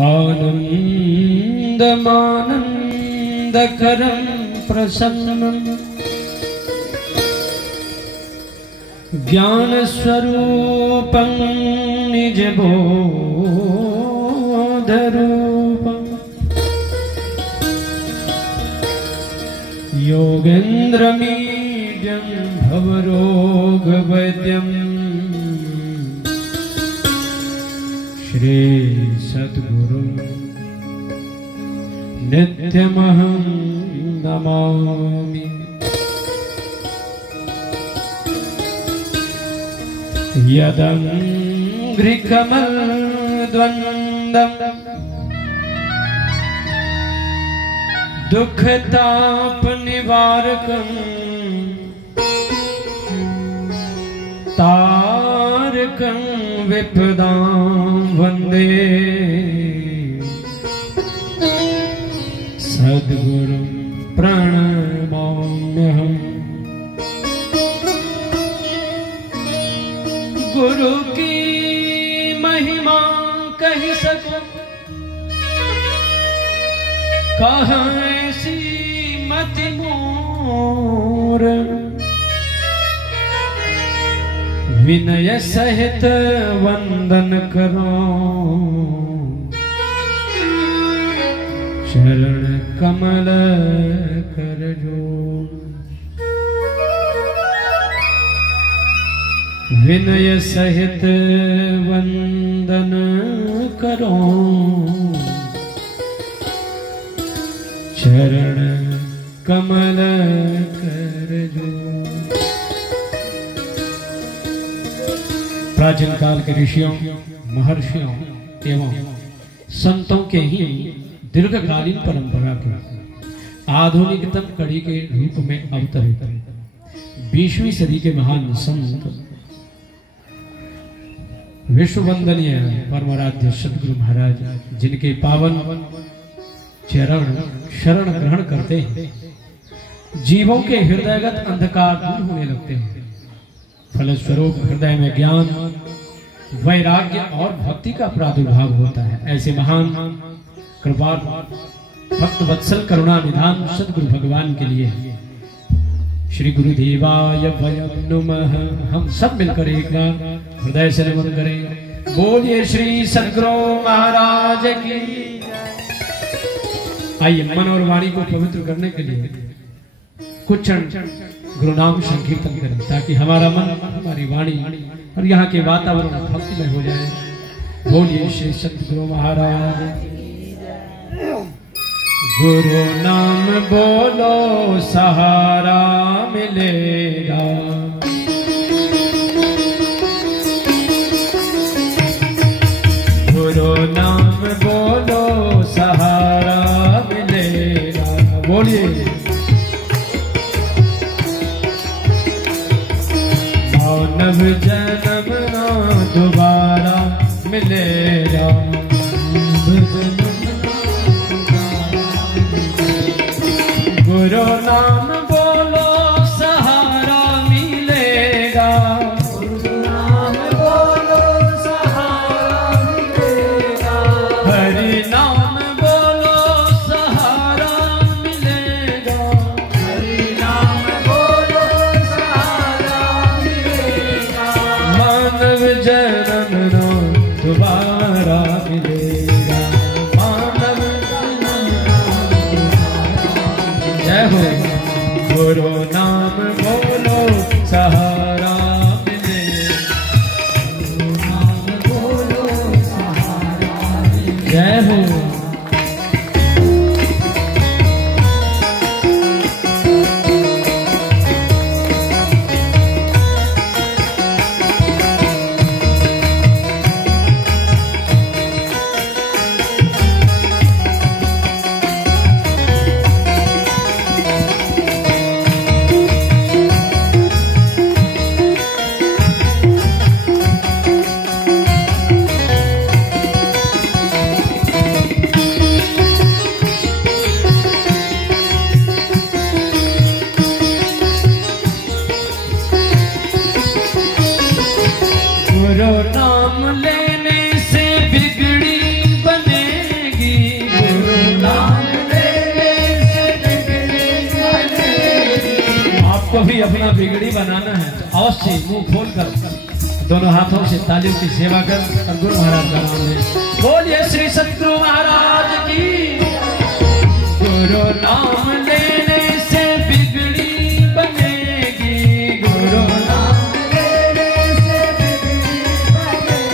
आनन्दमानन्दकरं प्रसन्नं ज्ञानस्वरूपं निजबोधरूपं योगेन्द्रमीड्यं भवरोगवैद्यं श्री सद्गुरुं नित्यमहं नमामि। यदङ्घ्रिकमलद्वन्द्वं दुःखतापनिवारकं तारकं विपदां वन्दे सद्गुरुं प्रणमाम्यहम्। गुरु की महिमा कह सकूं कहाँ ऐसी मति मोर, विनय सहित वंदन करो शरण कमल कर जोड़। विनय सहित वंदन करो चरण कमल कर जोड़। प्राचीन काल के ऋषियों महर्षियों एवं संतों के ही दीर्घकालीन परंपरा के आधुनिकतम कड़ी के रूप में अवतरित 20वीं सदी के महान संत विश्व वंदनीय परमाराध्य सद्गुरु महाराज, जिनके पावन चरण शरण ग्रहण करते हैं जीवों के हृदयगत अंधकार दूर होने लगते हैं। फलस्वरूप हृदय में ज्ञान वैराग्य और भक्ति का प्रादुर्भाव होता है। ऐसे महान कृपाल भक्त वत्सल करुणा निधान सद्गुरु भगवान के लिए श्री गुरुदेवाय वयं नमः। हम सब मिलकर एक बार हृदय से नमन करें। बोलिए श्री सद्गुरु महाराज की। आइए मन और वाणी को पवित्र करने के लिए कुछ क्षण गुरु नाम संकीर्तन करें, ताकि हमारा मन हमारी वाणी और यहाँ के वातावरण भक्तिमय हो जाए। बोलिए श्री सद्गुरु महाराज। गुरु नाम बोलो सहारा मिलेगा, गुरु नाम बोलो सहारा मिलेगा। बोलिए मानव जन्म ना दोबारा मिलेगा, गुरु नाम बोलो सहारा मिलेगा, गुरु नाम बोलो सहारा मिलेगा, हरि नाम बोलो सहारा मिलेगा, हरि नाम बोलो सहारा मिलेगा, मानव जन्म ना दोबारा मिलेगा, मानव जय हो। गुरु नाम बोलो सहारा मिले, गुरु नाम बोलो सहारा मिले। जय हो। भी अपना बिगड़ी बनाना है तो अवश्य मुंह खोलकर दोनों हाथों से तालियों की सेवा कर और गुरु महाराज का नाम ले। बोलिए श्री सतगुरु महाराज की। गुरु नाम लेने से बिगड़ी बनेगी, गुरु नाम लेने से बिगड़ी बनेगी,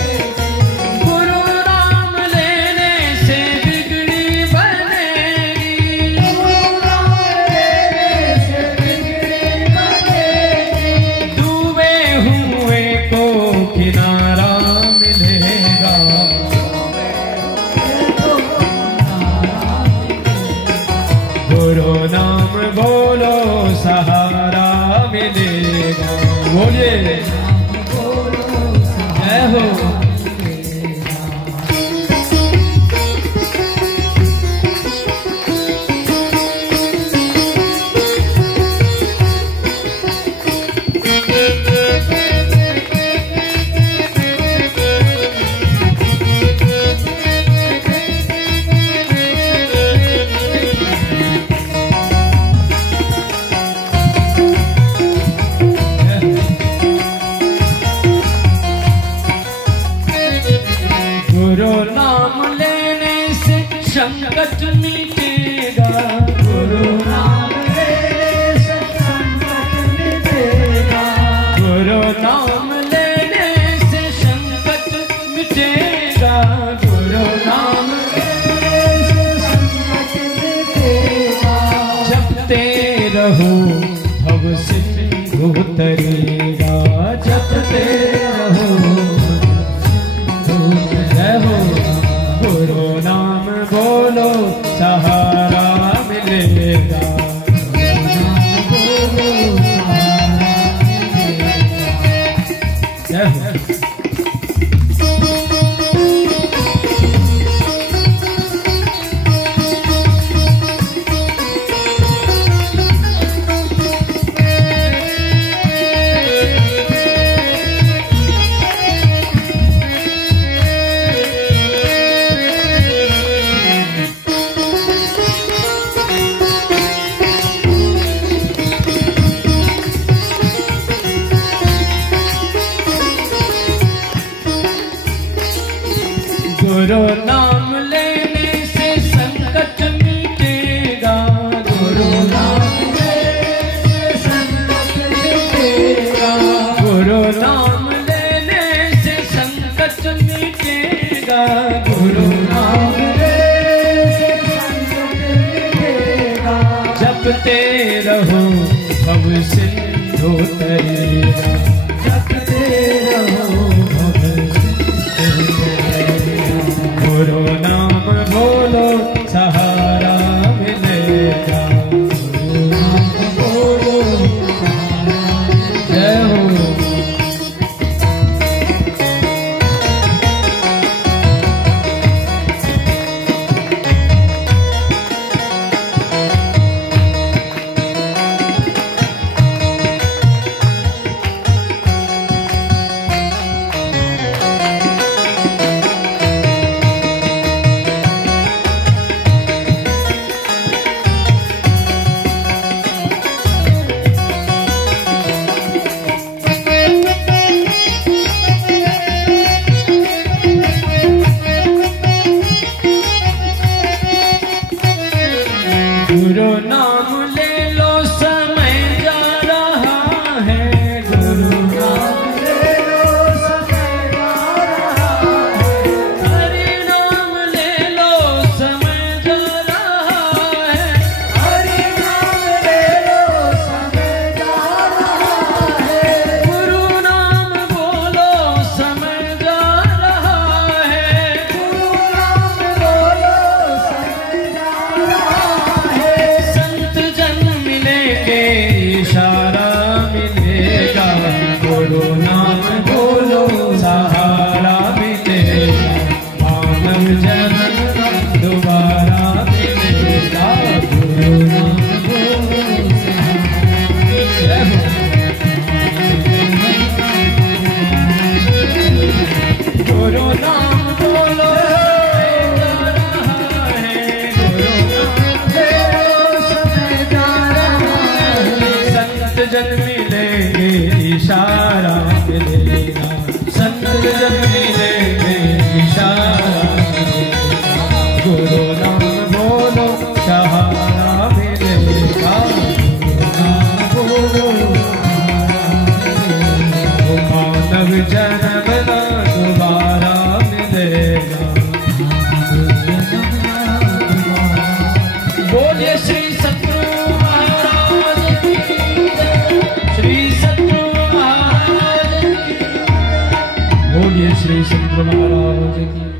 गुरु नाम लेने से बिगड़ी बनेगी, गुरु नाम लेने से बिगड़ी बनेगी। डूबे हुए को किनारा मिलेगा, गुरु नाम बोलो सहारा मिलेगा। बोलिए जय हो। गुरु नाम लेने से संकट मिटेगा, गुरु नाम लेने से संकट मिटेगा, गुरु नाम लेने से संकट मिटेगा, गुरु नाम लेने से संकट मिटेगा। जपते रहो भव सिंधु तरेगा, जपते रहो गुरु नाम बोलो सहारा मिलेगा, जय हो। गुरु नाम लेने से संकट मिटेगा, गुरु नाम लेने से संकट मिटेगा, गुरु नाम लेने से संकट मिटेगा, गुरु नाम लेने से संकट मिटेगा। जपते रहो भव सिंधु तरेगा, जपते रहो भव सिंधु तरेगा, गुरु नाम बोलो सहारा मिलेगा, गुरु नाम बोलो सहारा। जय हो। गुरु नाम ले लो समय जा रहा है, गुरु नाम ले लो समय जा रहा है, हरि नाम ले लो समय जा रहा है, हरि नाम ले लो समय जा रहा है, गुरु नाम बोलो समय जा रहा है, गुरु नाम बोलो समय जा रहा है। संत जन मिलेंगे इशारा मिलेगा, गुरु नाम बोलो सहारा मिलेगा, मानव जन्म दोबारा मिलेगा, गुरु नाम बोलो सहारा। गुरु नाम बोलो जन्मी की।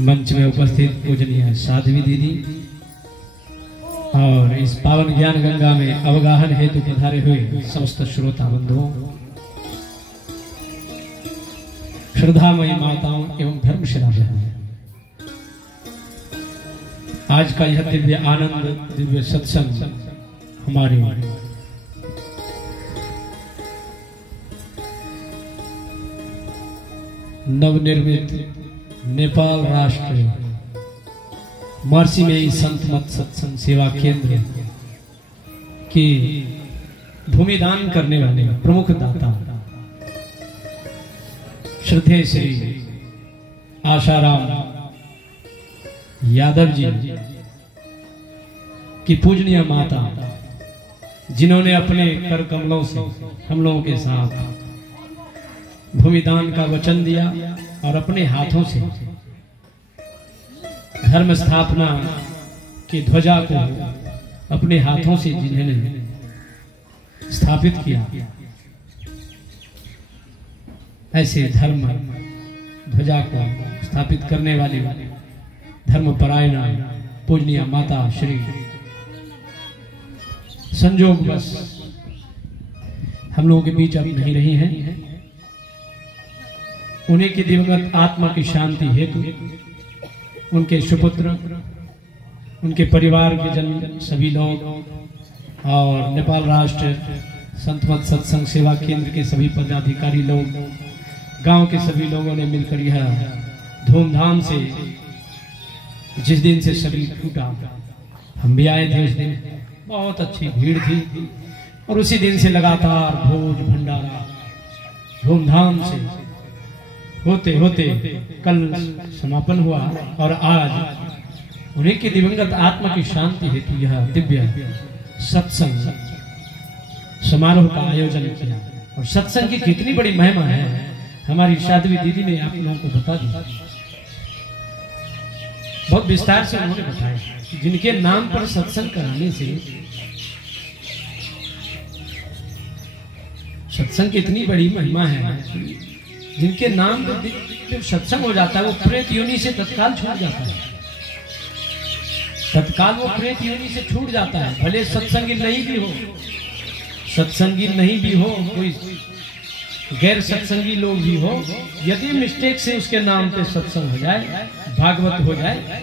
मंच में उपस्थित पूजनीय साध्वी दीदी और इस पावन ज्ञान गंगा में अवगाहन हेतु पधारे हुए समस्त श्रोता बंधुओं, श्रद्धामयी माताओं एवं धर्मशिला बहनों, आज का यह दिव्य आनंद, दिव्य सत्संग हमारे नवनिर्मित नेपाल राष्ट्र मर्सी में संत मत सत्संग सेवा केंद्र की भूमि दान करने वाले प्रमुख दाता श्रद्धेय श्री आशाराम यादव जी की पूजनीय माता, जिन्होंने अपने कर कमलों से हम लोगों के साथ भूमि दान का वचन दिया और अपने हाथों से धर्म स्थापना की ध्वजा को अपने हाथों से जिन्होंने स्थापित किया, ऐसे धर्म ध्वजा को स्थापित करने वाली धर्मपरायणा पूजनीय माता श्री संजोग बस हम लोगों के बीच अब नहीं रही हैं। उन्हीं की दिवंगत आत्मा की शांति हेतु उनके सुपुत्र, उनके परिवार के जन सभी लोग और नेपाल राष्ट्र संत मत सत्संग सेवा केंद्र के सभी पदाधिकारी लोग, गांव के सभी लोगों ने मिलकर यह धूमधाम से, जिस दिन से शरीर टूटा, हम भी आए थे उस दिन, बहुत अच्छी भीड़ थी और उसी दिन से लगातार भोज भंडारा धूमधाम से होते होते कल समापन हुआ और आज उन्हीं की दिवंगत आत्मा की शांति हेतु यह दिव्य सत्संग समारोह का आयोजन किया। और सत्संग की कितनी बड़ी महिमा है हमारी साध्वी दीदी ने आप लोगों को बता दी, बहुत विस्तार से उन्होंने बताया। जिनके नाम पर सत्संग कराने से सत्संग की इतनी बड़ी महिमा है, जिनके नाम पर जब सत्संग हो जाता है वो प्रेत योनि से तत्काल छूट जाता है, तत्काल वो प्रेत योनि से छूट जाता है। भले सत्संगी नहीं भी हो, सत्संगी नहीं भी हो, कोई गैर सत्संगी लोग भी हो, यदि मिस्टेक से उसके नाम पे सत्संग हो जाए, भागवत हो जाए,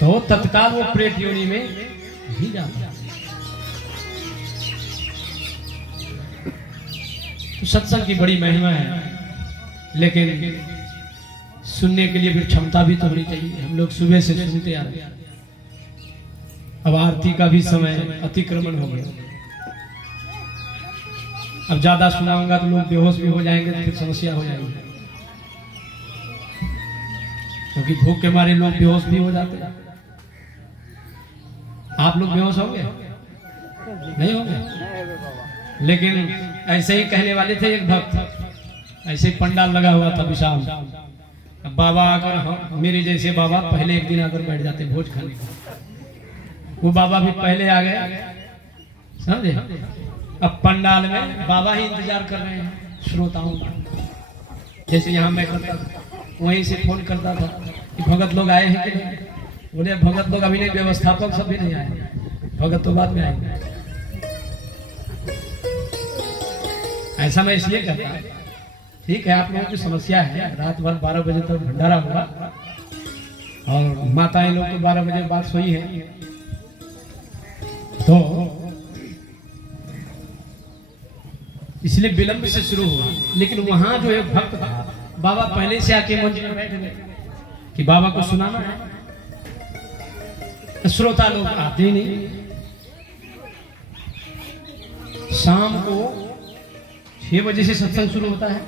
तो तत्काल वो प्रेत योनि में भी जाता है। तो सत्संग की बड़ी महिमा है, लेकिन सुनने के लिए फिर क्षमता भी तो होनी चाहिए। हम लोग सुबह से सुनते आ रहे हैं, अब आरती का भी समय अतिक्रमण हो गया। अब ज्यादा सुनाऊंगा तो लोग बेहोश भी हो जाएंगे, तो फिर समस्या हो जाएगी, क्योंकि भूख के मारे लोग बेहोश भी हो जाते हैं। आप लोग बेहोश होंगे? नहीं होंगे। लेकिन ऐसे ही कहने वाले थे एक भक्त, ऐसे पंडाल लगा हुआ था विशाल, बाबा आकर, मेरे जैसे बाबा पहले एक दिन आकर बैठ जाते भोज खाने, वो बाबा भी पहले आ गए, समझे। अब पंडाल में बाबा ही इंतजार कर रहे हैं श्रोताओं का, जैसे यहाँ मैं करता था, वहीं से फोन करता था कि भगत लोग आए हैं कि नहीं। बोले भगत लोग अभी नहीं, व्यवस्थापक सब भी नहीं आए, भगत तो बाद में आएंगे। ऐसा मैं इसलिए कहता हूँ, ठीक है आप लोगों की समस्या है, रात भर 12 बजे तक भंडारा हुआ और माताएं लोग तो 12 बजे बाद सोई है, तो इसलिए विलंब से शुरू हुआ। लेकिन वहां जो एक भक्त था, बाबा पहले से आके मंच में बैठ गए कि बाबा को सुनाना है। श्रोता लोग आते ही नहीं। शाम को 6 बजे से सत्संग शुरू होता है,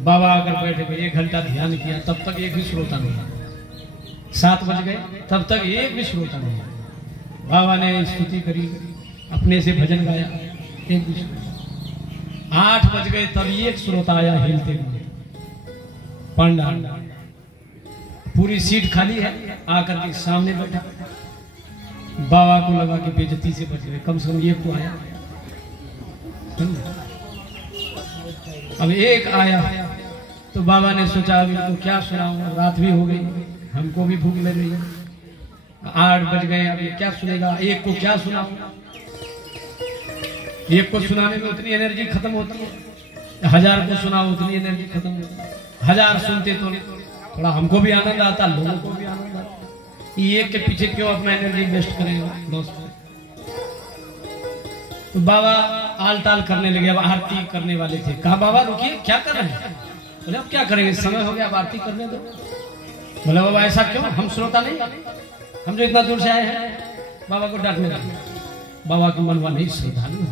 बाबा आकर बैठ गए, 1 घंटा ध्यान किया, तब तक एक भी श्रोता नहीं। 7 बज गए, तब तक एक भी श्रोता नहीं। बाबा ने स्तुति करी, अपने से भजन गाया, एक भी श्रोता। 8 बज गए, तब एक श्रोता आया हिलते हुए पंडाल, पूरी सीट खाली है, आकर के सामने बैठा। बाबा को लगा कि बेइज्जती से बच गए, कम से कम एक तो आया। अब एक आया तो बाबा ने सोचा अभी तो क्या सुनाऊं, रात भी हो गई, हमको भी भूख लग रही है, 8 बज गए, अब ये क्या सुनेगा, एक को क्या सुनाऊं। एक को सुनाने में उतनी एनर्जी खत्म होती है, 1000 को सुनाओ उतनी एनर्जी खत्म होती है। 1000 सुनते तो थोड़ा हमको भी आनंद आता, लोगों को भी आनंद आता। एक के पीछे क्यों अपना एनर्जी वेस्ट करेगा, लॉस करेगा। तो बाबा आल टाल करने लगे, अब आरती करने वाले थे। कहा बाबा रुकिए, क्या कर रहे हैं? बोले अब क्या करेंगे, समय हो गया, अब आरती करने दो। बोले बाबा ऐसा क्यों, हम श्रोता नहीं, हम जो इतना दूर से आए हैं। बाबा को डांटने लगे। बाबा की मनवा नहीं, श्रद्धालु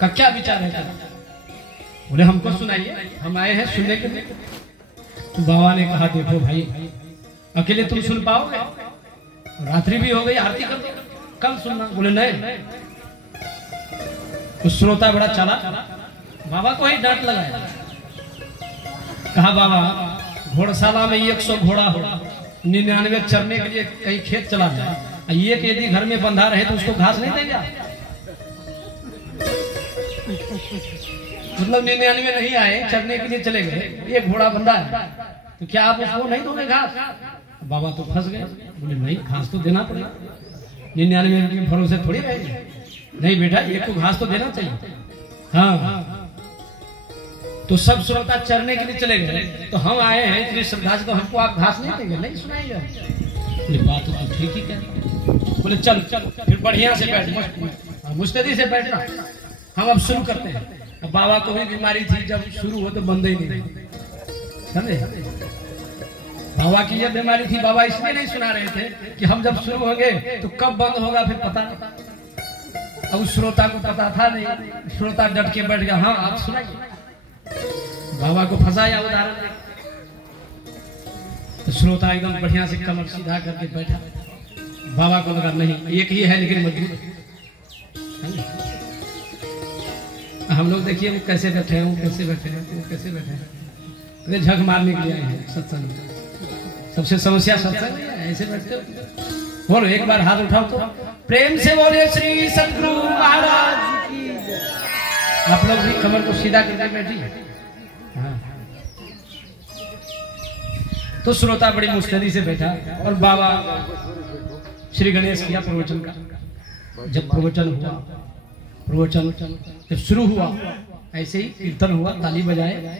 का क्या विचार है? बोले हमको सुनाइए, हम आए हैं सुनने के लिए। तो बाबा ने कहा देखो भाई, अकेले तुम सुन पाओगे, रात्रि भी हो गई, आरती कर दो, कल सुनना। बोले नहीं। तो श्रोता बड़ा चला, बाबा को ही डांट लगाया। कहा बाबा घोड़शाला में 100 घोड़ा हो, 99 चरने के लिए कहीं खेत चला जाए, ये यदि घर में बंधा रहे तो उसको घास नहीं देगा। मतलब 99 नहीं आए, चरने के लिए चले गए, एक घोड़ा बंधा है, तो क्या आप उसको नहीं दोगे घास? बाबा तो फंस गए। बोले नहीं, घास तो देना पड़ेगा, 99 के भरोसे थोड़ी रहेंगे। नहीं बेटा, एक को घास तो देना चाहिए। हाँ। तो सब श्रोता चरने के लिए चले गए, तो हम आए हैं इतनी श्रद्धा से, तो हमको आप घास नहीं देंगे, नहीं सुनाएंगे। बोले बात तो ठीक ही कह। बोले चल फिर बढ़िया से बैठ, मुस्तैदी से बैठना, हम अब शुरू करते हैं। अब बाबा को भी बीमारी थी, जब शुरू हो तो बंद ही नहीं, समझे? बाबा की यह बीमारी थी, बाबा इसलिए नहीं सुना रहे थे कि हम जब शुरू होंगे तो कब बंद होगा फिर पता नहीं। अब श्रोता को पता था नहीं, श्रोता डट के बैठ गया, हाँ आप सुनाइए। बाबा को फंसाया उदाहरण में, तो श्रोता एकदम बढ़िया से कमर सीधा करके बैठा। बाबा को लगा नहीं, एक ही है लेकिन मजबूत। हम लोग देखिए वो कैसे बैठे हैं, वो कैसे बैठे हैं, वो कैसे बैठे हैं, झक मारने के लिए आए हैं सत्संग में। सबसे समस्या सत्संग है, ऐसे बैठते हो। बोलो एक बार हाथ उठाओ तो प्रेम से बोले श्री सतगुरु महाराज की। आप लोग भी कमर को सीधा करके बैठिए। हाँ। तो श्रोता बड़ी मुस्तैदी से बैठा और बाबा श्री गणेश किया प्रवचन का। जब प्रवचन हुआ, प्रवचन जब शुरू हुआ, ऐसे ही कीर्तन हुआ, ताली बजाए।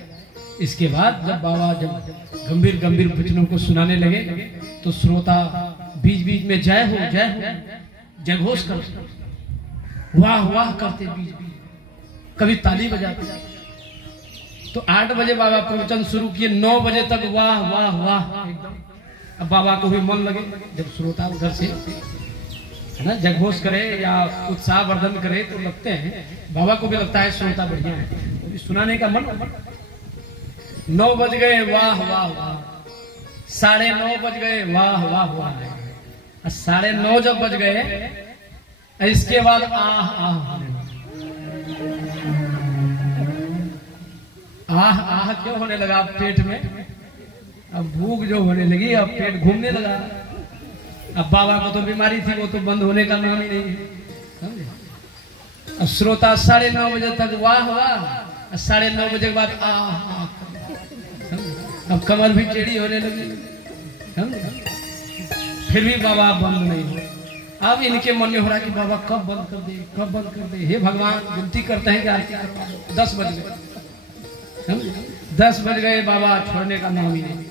इसके बाद जब बाबा जब गंभीर गंभीर वचनों को सुनाने लगे, तो श्रोता बीच बीच में जय हो जय घोष करते, वाह वाह करते, बीच बीच कभी ताली बजाते। तो 8 बजे बाबा प्रवचन शुरू किए, 9 बजे तक वाह वाह वाह एकदम। अब बाबा को भी मन लगे, जब श्रोता उधर से है ना जयघोष करे या उत्साह वर्धन करे तो लगते हैं, बाबा को भी लगता है श्रोता बढ़िया है, सुनाने का मन। 9 बज गए, वाह वाह वाह। 9:30 बज गए, वाह वाह वाह। 9:30 जब बज गए, इसके बाद आह आह आह क्यों होने लगा पेट में? अब भूख जो होने लगी, अब पेट घूमने लगा। अब बाबा को तो बीमारी थी, वो तो बंद होने का नाम ही नहीं है। अब श्रोता 9:30 बजे तक वाह वाह, 9:30 बजे के बाद आह। अब कमर भी टेढ़ी होने लगी, फिर भी बाबा बंद नहीं हुए। अब इनके मन में हो रहा है कि बाबा कब बंद कर दे, कब बंद कर दे। हे भगवान, विनती करते हैं कि आरती करवा दो। 10 बज गए, 10 बज गए, बाबा छोड़ने का नाम ही नहीं।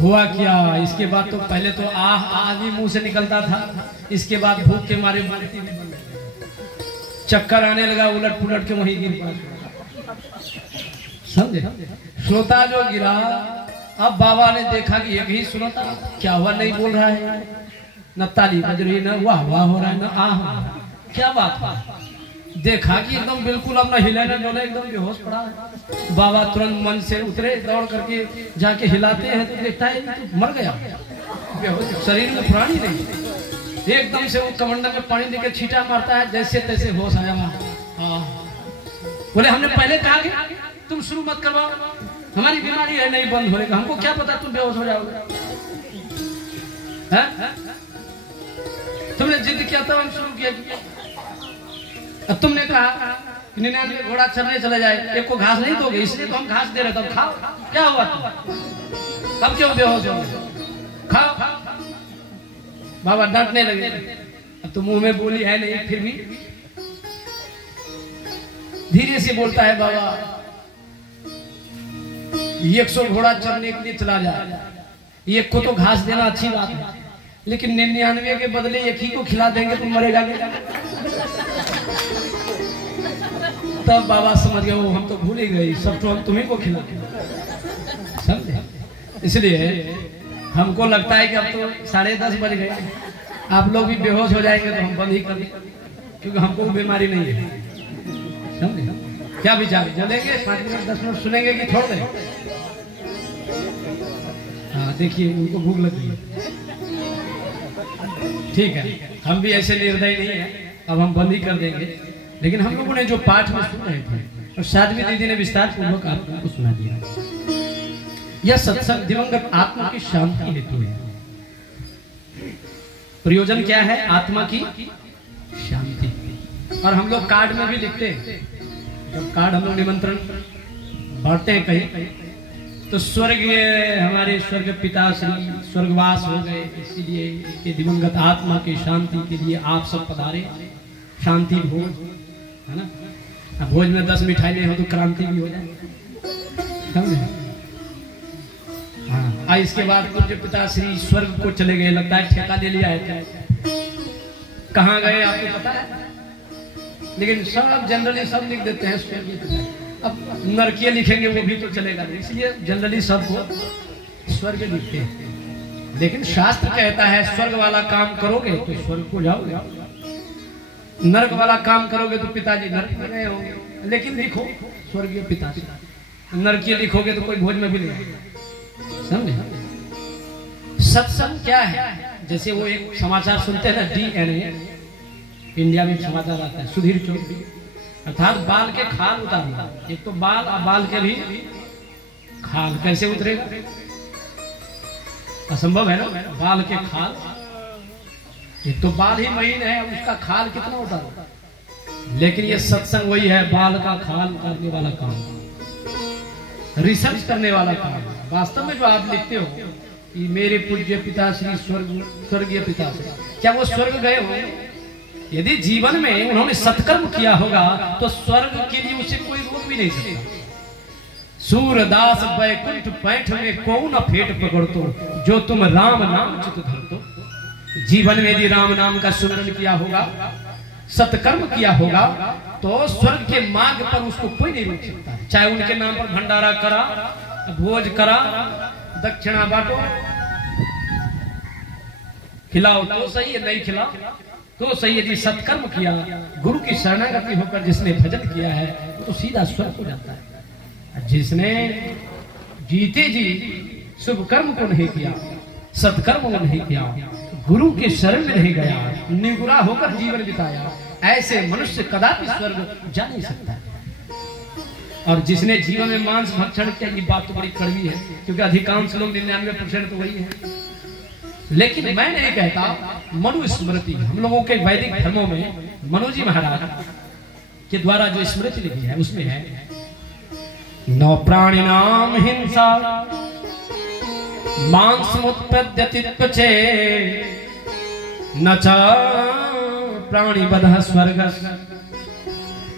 हुआ क्या, इसके बाद तो पहले तो आह भी मुंह से निकलता था, इसके बाद भूख के मारे बोलती भी बंद, चक्कर आने लगा, उलट पुलट के वहीं गिर पड़ा। समझे? श्रोता जो गिरा, अब बाबा ने देखा कि एक ही श्रोता, क्या हुआ, नहीं बोल रहा है, न ताली बज रही, न वाह वाह हो रहा है, न आह। क्या बात? देखा कि एकदम बिल्कुल अब न हिले न डोले, एकदम बेहोश पड़ा है। बाबा तुरंत मन से उतरे, दौड़ करके जाके हिलाते हैं तो देखता है तो मर गया, शरीर में प्राण ही नहीं। एकदम से वो कमंडल में पानी देकर छींटा मारता है, जैसे तैसे होश आया। बोले हमने पहले कहा कि तुम शुरू मत करवाओ, हमारी बीमारी है, नहीं बंद होने का, हमको क्या पता तुम बेहोश हो जाओगे। तुमने जिद किया था, हम शुरू किया। अब तुमने कहा 99 घोड़ा चरने चले जाए, एक को घास नहीं दोगे, इसलिए तो हम घास दे रहे, तब खाओ। क्या हुआ अब क्यों बेहोश हो गए? खाओ। बाबा डांटने लगे, अब तो मुंह में बोली है नहीं, फिर भी धीरे से बोलता है, बाबा 100 घोड़ा चरने के लिए चला जाए, एक को तो घास देना अच्छी बात है, लेकिन 99 के बदले एक ही को खिला देंगे तो मरेगा क्या? तब बाबा समझ गए, वो हम तो भूल ही गए, सब तो हम तुम्हीं को खिला, समझे? इसलिए हमको लगता है कि अब तो 10:30 बज गए, आप लोग भी बेहोश हो जाएंगे तो हम बंद ही कर दें, क्योंकि हमको बीमारी नहीं है। समझे? क्या विचार चलेंगे? 5 मिनट 10 मिनट सुनेंगे कि छोड़ दें? हाँ देखिए, उनको भूख लगी है। ठीक है, हम भी ऐसे निर्दयी नहीं है, अब हम बंद ही कर देंगे। लेकिन हम लोगों ने जो पाठ में सुन रहे थे और साध्वी दीदी ने विस्तार पूर्वक आपको सुना दिया, यह सत्संग दिवंगत आत्मा की शांति हेतु है। प्रयोजन क्या है? आत्मा की शांति। और हम लोग कार्ड में भी लिखते हैं, जब कार्ड हम लोग निमंत्रण बांटते हैं कहीं, तो स्वर्गीय हमारे स्वर्ग पिता श्री स्वर्गवास हो गए, इसीलिए के दिवंगत आत्मा की शांति के लिए आप सब पधारे। शांति भोज है ना, अब भोज में 10 मिठाई नहीं हो तो क्रांति भी हो जाए, समझे? हाँ, इसके बाद पूज्य पिता श्री स्वर्ग को चले गए, लगता है ठेका ले लिया है क्या? कहाँ गए आपको पता है? लेकिन सब जनरली सब लिख देते हैं स्वर्गीय पिता। अब नरकीय लिखेंगे वो भी तो चलेगा नहीं, इसलिए जनरली सबको स्वर्ग लिखते हैं। लेकिन शास्त्र कहता है स्वर्ग वाला काम करोगे तो स्वर्ग को जाओगे, नरक वाला काम करोगे तो पिताजी नरक में गए होंगे। लेकिन लिखो स्वर्गीय पिताजी, नरकीय लिखोगे तो कोई भोज में भी नहीं, समझे? सत्संग क्या है? जैसे वो एक समाचार सुनते हैं ना, DNA इंडिया में समाचार आता है, सुधीर चौधरी, अर्थात बाल के खाल उतारना। एक तो बाल और बाल के भी खाल कैसे उतरेगा? असंभव है ना, बाल के खाल। एक तो बाल ही महीन है, उसका खाल कितना उतारो? लेकिन ये सत्संग वही है, बाल का खाल उतारने वाला काम, रिसर्च करने वाला काम। वास्तव में जो आप लिखते हो कि मेरे पूज्य पिता श्री स्वर्गीय पिता श्री, क्या वो स्वर्ग गए हो? यदि जीवन में उन्होंने सत्कर्म किया होगा तो स्वर्ग के लिए उसे कोई रोक भी नहीं सकता। सूरदास बैकुंठ पैठ में कौन फेट पकड़ तो, जो तुम राम नाम चित धर दो। जीवन में यदि राम नाम का सुमरन किया होगा, सत्कर्म किया होगा, तो स्वर्ग के मार्ग पर उसको कोई नहीं रोक सकता। चाहे उनके नाम पर भंडारा करा, भोज करा, दक्षिणा बांटो, खिलाओ तो सही है, नहीं खिलाओ तो सही। यदि सत्कर्म किया, गुरु की शरणागति होकर जिसने भजन किया है, तो सीधा स्वर्ग हो जाता है। जिसने जीते जी शुभ कर्म को नहीं किया, सत्कर्म को नहीं किया, गुरु के शरण में नहीं गया, निगुरा होकर जीवन बिताया, ऐसे मनुष्य कदापि स्वर्ग जा नहीं सकता। और जिसने जीवन में मांस भक्षण किया, ये बात तो बड़ी कड़वी है, क्योंकि अधिकांश लोग 99% तो वही है। लेकिन मैं नहीं कहता, मनुस्मृति, हम लोगों के वैदिक धर्मों में मनु जी महाराज के द्वारा जो स्मृति लिखी है उसमें है, नौ प्राणिनाम हिंसा मांसमुत्पद्यति त्वचे न च प्राणिवधः स्वर्गस्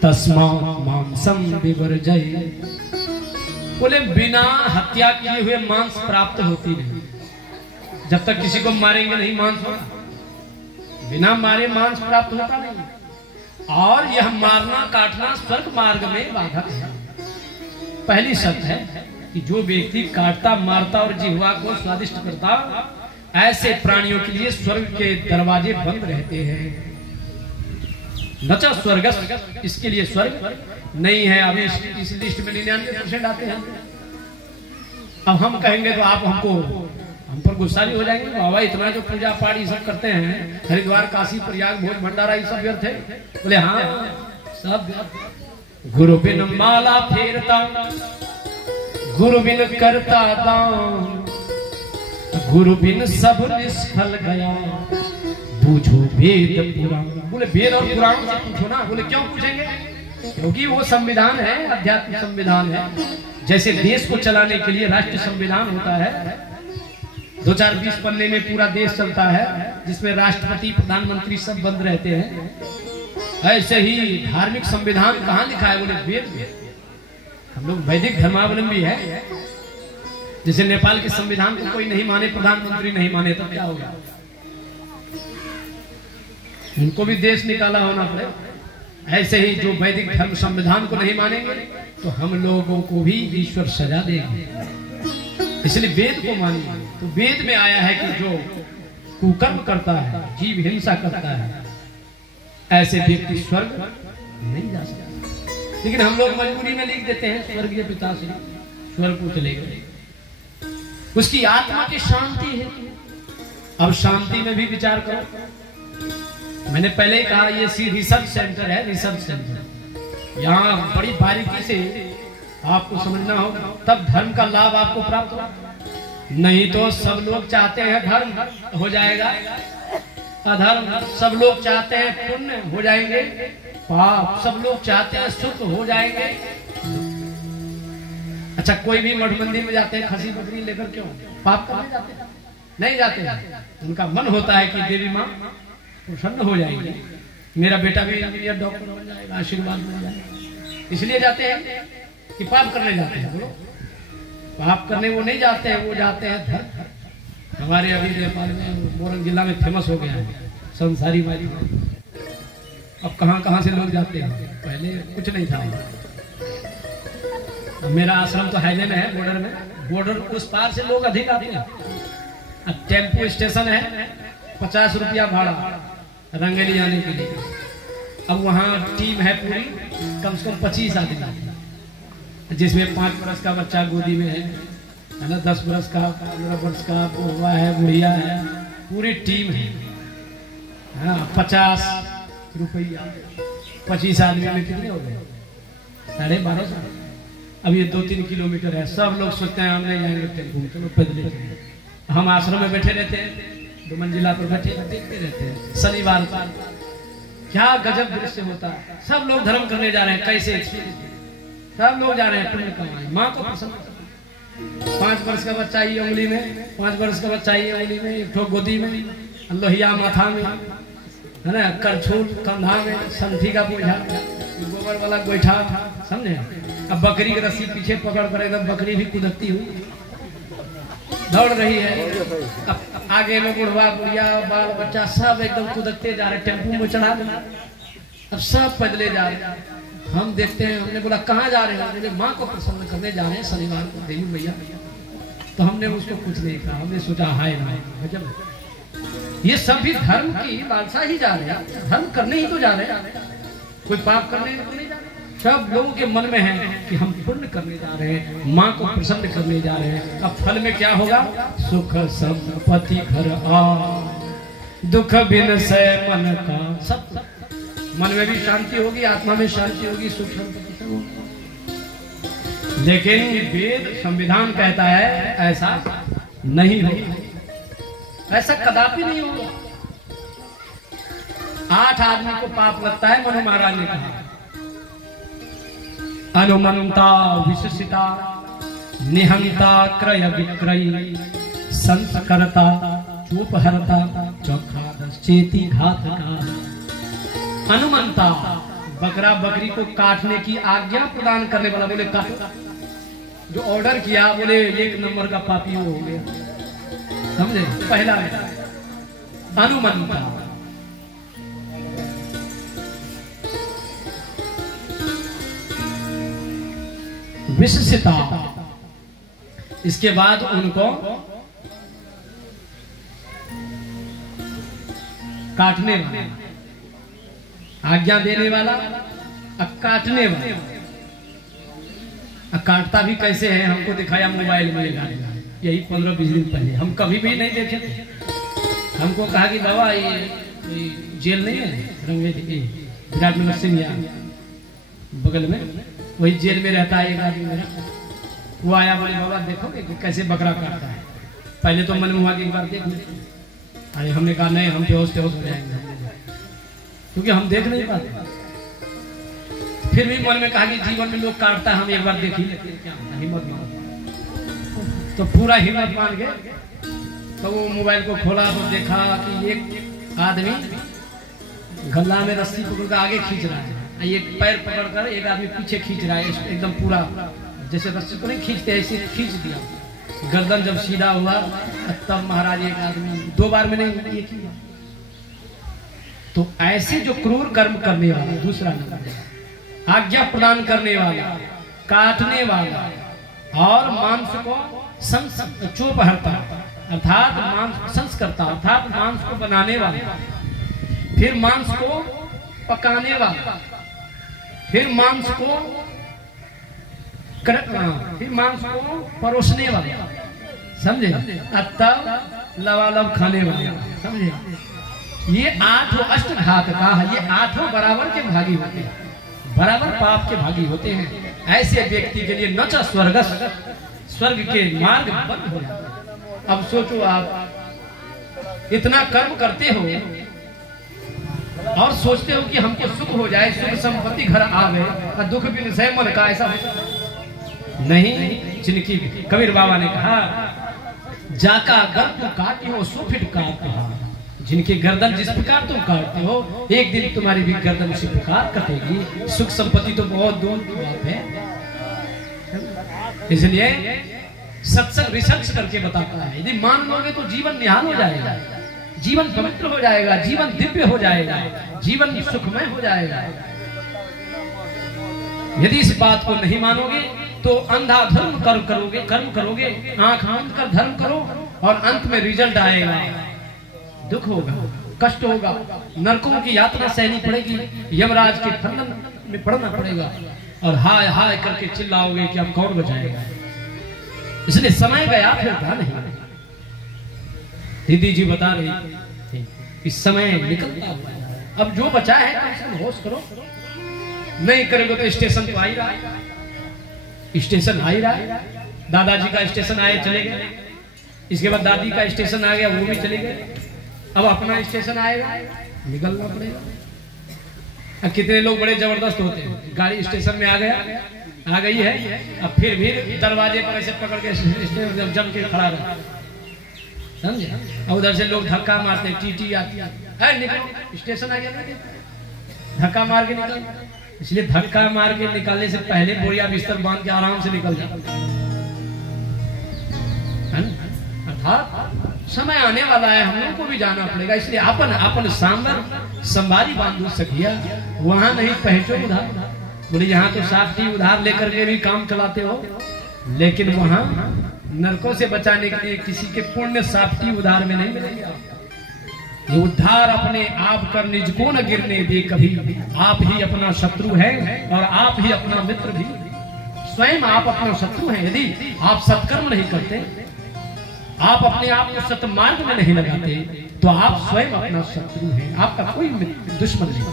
तस्मात् मांसम विवर्जय। बोले बिना हत्या किए हुए मांस प्राप्त होती नहीं। जब तक किसी को मारेंगे नहीं मांस होगा, बिना मारे मांस प्राप्त होता नहीं। और यह मारना काटना स्वर्ग मार्ग में बाधक है। पहली शर्त है कि जो व्यक्ति काटता, मारता और जिह्वा को स्वादिष्ट करता, ऐसे प्राणियों के लिए स्वर्ग के दरवाजे बंद रहते हैं। नचा स्वर्ग, इसके लिए स्वर्ग नहीं है। अब इस लिस्ट में 99% आते हैं। अब हम कहेंगे तो आप हम पर गुस्सा भी हो जाएंगे, बाबा इतना जो पूजा पाठ ये सब करते हैं, हरिद्वार काशी प्रयाग भोज भंडारा ये सब व्यर्थ है। बोले हाँ सब व्यर्थ। गुरु बिन माला फेरता, गुरु बिन करता दान, गुरु बिन सब निष्फल गया, बूझो वेद पुराण। बोले वेद और पुराण से पूछो ना। बोले क्यों पूछेंगे? क्योंकि वो संविधान है, आध्यात्मिक संविधान है। जैसे देश को चलाने के लिए राष्ट्रीय संविधान होता है, 2020 पन्ने में पूरा देश चलता है, जिसमें राष्ट्रपति प्रधानमंत्री सब बंद रहते हैं। ऐसे ही धार्मिक संविधान कहाँ लिखा है? बोले वेद में। हम लोग वैदिक धर्मावलंबी है। जैसे नेपाल के संविधान को कोई नहीं माने, प्रधानमंत्री नहीं माने, तब क्या होगा? उनको भी देश निकाला होना पड़े। ऐसे ही जो वैदिक धर्म संविधान को नहीं मानेंगे तो हम लोगों को भी ईश्वर सजा देंगे। इसलिए वेद को मानिए। तो वेद में आया है कि जो कुकर्म करता है, जीव हिंसा करता है, ऐसे व्यक्ति स्वर्ग नहीं जा सकता। लेकिन हम लोग मजबूरी में लिख देते हैं स्वर्गीय पिताश्री स्वर्ग को चले गए। उसकी आत्मा की शांति है। अब शांति में भी विचार करो। मैंने पहले ही कहा ये रिसर्च सेंटर है, रिसर्च सेंटर। यहाँ बड़ी बारीकी से आपको समझना होगा, तब धर्म का लाभ आपको प्राप्त होगा। नहीं तो सब लोग चाहते हैं धर्म हो जाएगा अधर्म, सब लोग चाहते हैं पुण्य हो जाएंगे पाप, सब लोग चाहते हैं सुख हो जाएंगे। अच्छा, कोई भी मठ मंदिर में जाते हैं खसी बकरी लेकर, क्यों? पाप करने जाते हैं? नहीं जाते। उनका मन होता है कि देवी माँ प्रसन्न हो जाएंगे, मेरा बेटा भी इंजीनियर डॉक्टर बन जाएगा, आशीर्वाद मिल जाएगा, इसलिए जाते हैं कि पाप करने जाते हैं। बोलो, पाप करने वो नहीं जाते हैं, वो जाते हैं धर्म। हमारे अभी नेपाल में मोरंग जिला में फेमस हो गया है संसारी माली। अब कहाँ से लोग जाते हैं, पहले कुछ नहीं था। अब मेरा आश्रम तो हाईवे में है, बॉर्डर में, बॉर्डर उस पार से लोग अधिक आते हैं। अब टेम्पो स्टेशन है, 50 रुपया भाड़ा रंगेली आने के लिए। अब वहाँ टीम है पूरी, कम से कम 25 आदमी, जिसमें 5 बरस का बच्चा गोदी में है ना, 10 बरस का, 15 वर्ष का बुढ़वा है, बुढ़िया है, पूरी टीम है। 50 रुपया 25 आदमी में कितने हो गए? 1250। अब ये 2-3 किलोमीटर है। सब लोग सोचते हैं हम नहीं जाएंगे टेम्पो में, चलो पैदल चलेंगे। हम आश्रम में बैठे रहते हैं, 2 मंजिला पर बैठे देखते रहते हैं। शनिवार का क्या गजब दृश्य होता है। सब लोग धर्म करने जा रहे हैं, कैसे? सब लोग जा रहे हैं पुण्य कमाने, माँ को पसंद। 5 वर्ष का बच्चा ही उंगली में, 5 वर्ष का बच्चा ही उंगली में, एक ठो गोदी में, लोहिया माथा में, है ना, करछुल कंधा में, संठी का बोझा, गोबर वाला गोईठा, समझे? अब बकरी की रस्सी पीछे पकड़ कर एकदम बकरी भी कुदकती हुई दौड़ रही है। अब आगे में बुढ़वा बुढ़िया बाल बच्चा सब एकदम कुदकते जा रहे, टेम्पो में चढ़ा देना। अब सब पैदले जा रहे हैं। हम देखते हैं, हमने बोला कहाँ जा रहे हैं? बोले माँ को प्रसन्न करने जा रहे हैं शनिवार को, देवी मैया। तो हमने उसको कुछ नहीं कहा, हमने सोचा हाय गजब, ये सब भी धर्म की लालसा ही जा रहे हैं, धर्म करने ही तो जा रहे हैं, कोई पाप करने तो नहीं जा रहे। सब लोगों के मन में है कि हम पुण्य करने जा रहे हैं, माँ को प्रसन्न करने जा रहे हैं। अब फल में क्या होगा? सुख संपत्ति घर आ, दुख बिन से मन का, सब मन में भी शांति होगी, आत्मा में शांति होगी, सुख संपत्ति सब होगा। लेकिन वेद संविधान कहता है ऐसा नहीं होगा, ऐसा कदापि नहीं होगा। 8 आदमी को पाप लगता है, मनु महाराज ने कहा, अनुमंता विशेषिता निहंता क्रय विक्रयी संतकर्ता चोपहरता चौखादश्चेति घातका। अनुमंता, बकरा बकरी को काटने की आज्ञा प्रदान करने वाला। बोले काटो, जो ऑर्डर किया, बोले 1 नंबर का पापी हो गया, समझे? पहला है अनुमंता। विशिष्टता, इसके बाद उनको काटने वाला, आज्ञा देने वाला, काटने वाला। काटता भी कैसे है हमको दिखाया मोबाइल में, यही 15-20 दिन पहले। हम कभी भी नहीं देखे थे। हमको कहा कि बाबा ये जेल नहीं है विराटनगर सिंह बगल में, वही जेल में रहता है एक आदमी मेरा। वो आया, बोले बाबा देखोगे कि कैसे बकरा काटता है। पहले तो मन में हुआ कि एक बार देख, अरे हमने कहा नहीं, हम बेहोश हो जाएंगे, क्योंकि हम देख नहीं पाते। फिर भी मन में कहा कि जीवन में लोग काटता है, हम एक बार देख ही लेते हैं, क्या होता है, हिम्मत मान। तो पूरा हिम्मत मान के तो वो मोबाइल को खोला तो देखा कि एक आदमी गला में रस्सी पकड़ कर आगे खींच रहा है, एक पैर पकड़ कर एक आदमी पीछे खींच रहा है, एकदम पूरा जैसे रस्सी को नहीं खींचते ऐसे खींच दिया। गर्दन जब सीधा हुआ तब महाराज एक आदमी 2 बार में नहीं ये किया। तो ऐसे जो क्रूर कर्म करने वाला, दूसरा नंबर आज्ञा प्रदान करने वाला, काटने वाला और मांस को चोप हरता अर्थात मांस संस करता अर्थात मांस को बनाने वाला, फिर मांस को पकाने वाला, फिर मांस को फिर मांस को परोसने वाला, समझे, तब लवालब खाने वाला, समझे। ये 8 अष्टघात का है, ये 8 बराबर के भागी होते हैं, बराबर पाप के भागी होते हैं। ऐसे व्यक्ति के लिए न च स्वर्गस, स्वर्ग के मार्ग बंद हो जाते हैं। अब सोचो आप इतना कर्म करते हो और सोचते हो कि हमको सुख हो जाए, सुख संपत्ति घर आवे और दुख भी सह मन का, ऐसा नहीं। जिनकी कबीर बाबा ने कहा जाका गर्दन काटी हो सो फिट काटते हो, जिनकी गर्दन जिस प्रकार तुम काटते हो एक दिन तुम्हारी भी गर्दन उसी प्रकार कटेगी। सुख संपत्ति तो बहुत दूर की बात है। इसलिए सत्संग रिसर्च करके बताता है, यदि मान लोगे तो जीवन निहाल हो जाएगा, जीवन पवित्र हो जाएगा, जीवन दिव्य हो जाएगा, जीवन सुखमय हो जाएगा। यदि इस बात को नहीं मानोगे तो अंधाधर्म कर्म करोगे, आंख मूंद कर धर्म करो और अंत में रिजल्ट आएगा, दुख होगा, कष्ट होगा, नरकों की यात्रा सहनी पड़ेगी, यमराज के फंदन में पड़ना पड़ेगा और हाय हाय करके चिल्लाओगे कि अब कौन बचाएगा। इसलिए समय गया फिर था नहीं। दीदी जी बता रही थी कि समय निकलता हुआ, अब जो बचा है कम होश करो, नहीं करेंगे तो स्टेशन तो आ ही रहा है, स्टेशन आ ही रहा है। दादाजी का स्टेशन आए चले गए, इसके बाद दादी का स्टेशन आ गया, वो भी चले गए, अब अपना स्टेशन आएगा, निकलना पड़ेगा। अब कितने लोग बड़े जबरदस्त होते हैं, गाड़ी स्टेशन में आ गई है, अब फिर भी दरवाजे पर ऐसे पकड़ के स्टेशन जम के खड़ा रहा, समझे। अब उधर से लोग धक्का मारते, टीटी आती है, निकलो स्टेशन आ गया, धक्का मार के निकल। इसलिए धक्का मार के निकालने से पहले बोरिया बिस्तर बांध के आराम से निकल जाओ। अर्थात समय आने वाला है, हम लोग को भी जाना पड़ेगा। इसलिए अपन सांबर संबारी बांधू सखिया, वहां नहीं पहचो उधार। बोले यहाँ तो साथी उधार लेकर के भी काम चलाते हो, लेकिन वहां नरकों से बचाने के लिए किसी के पुण्य साथी उधार में नहीं मिलेगा। ये उद्धार अपने आप कर निज को न गिरने दे कभी, आप ही अपना शत्रु है और आप ही अपना मित्र भी। स्वयं आप अपना शत्रु हैं। यदि आप सत्कर्म नहीं करते, आप अपने आप को सत्मार्ग में नहीं लगाते, तो आप स्वयं अपना शत्रु हैं, आपका कोई दुश्मन नहीं।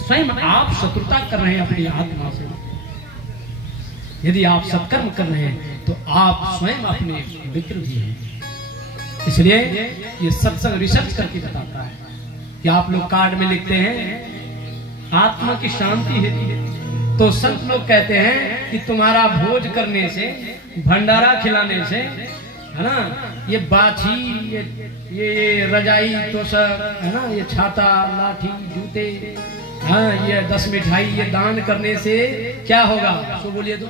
स्वयं आप शत्रुता कर रहे हैं अपनी आत्मा से। यदि आप सत्कर्म कर रहे हैं तो आप स्वयं अपने मित्र भी हैं। इसलिए ये सत्संग रिसर्च करके बताता है कि आप लोग कार्ड में लिखते हैं आत्मा की शांति है, तो संत लोग कहते हैं कि तुम्हारा भोज करने से, भंडारा खिलाने से, है ना, ये बाछी, ये रजाई तोशक, है ना, ये छाता, लाठी, जूते, हाँ, ये 10 मिठाई, ये दान करने से क्या होगा? तो बोलिए तो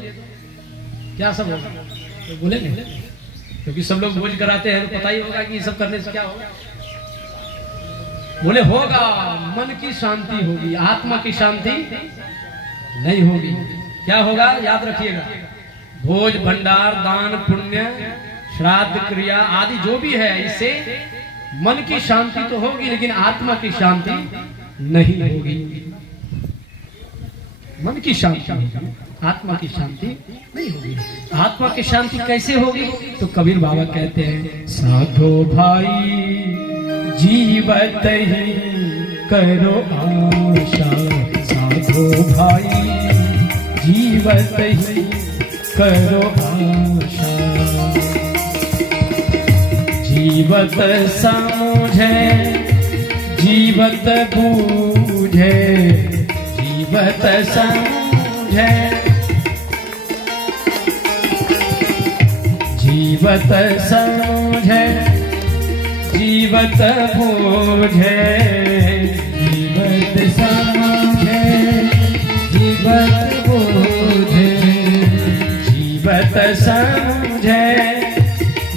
क्या सब होगा? तो बोलेंगे, क्योंकि सब लोग भोज कराते हैं तो पता ही होगा कि ये सब करने से क्या होगा। बोले होगा, मन की शांति होगी, आत्मा की शांति नहीं होगी। क्या होगा? याद रखिएगा, भोज भंडार दान पुण्य श्राद्ध क्रिया आदि जो भी है, इससे मन की शांति तो होगी, लेकिन आत्मा की शांति नहीं होगी। मन की शांति, आत्मा की शांति नहीं होगी। आत्मा की शांति कैसे होगी? तो कबीर बाबा कहते हैं, साधो भाई जीवत ही करो आशा, साधो भाई जीवत ही करो आशा, जीवत समझे जीवत बूझे, जीवत समझे बूझे जीवत समझे जीवत बूझे जीवत समझे जीवत बूझे जीवत समझे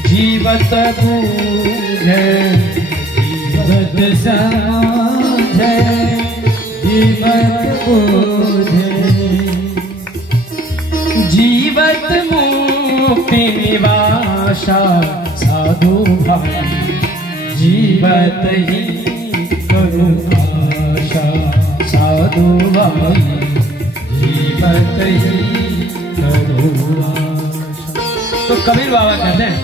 जीवत बूझे जीवत समझे जीवत बूझे जीवत मुक्ति निवासा साधु भाई जीवत ही करो आशा साधु भाई जीवत ही करो आशा। तो कबीर बाबा कहते हैं,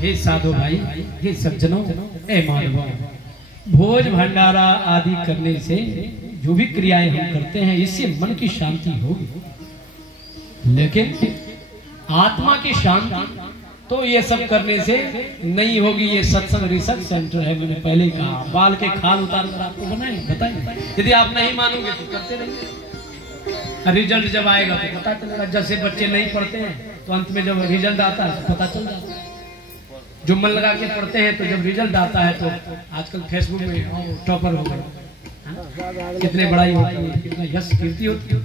हे साधु भाई, हे सज्जनों, ए मानवों, भोज भंडारा आदि करने से जो भी क्रियाएं हम करते हैं इससे मन की शांति होगी, लेकिन आत्मा की शांति तो ये सब करने से नहीं होगी। ये सत्संग रिसर्च सेंटर है, मैंने पहले कहा, बाल के खाल उतार कर आपको बनाए बताइए। यदि आप नहीं मानोगे तो करते रहिए, रिजल्ट जब आएगा तो पता चलेगा। जैसे बच्चे नहीं पढ़ते हैं तो अंत में जब रिजल्ट आता है तो पता चल जाता है। जो मन लगा के पढ़ते हैं तो जब रिजल्ट आता है तो आजकल फेसबुक में टॉपर हो गए, कितने बड़ाई होती है, कितना यश कीर्ति होती है।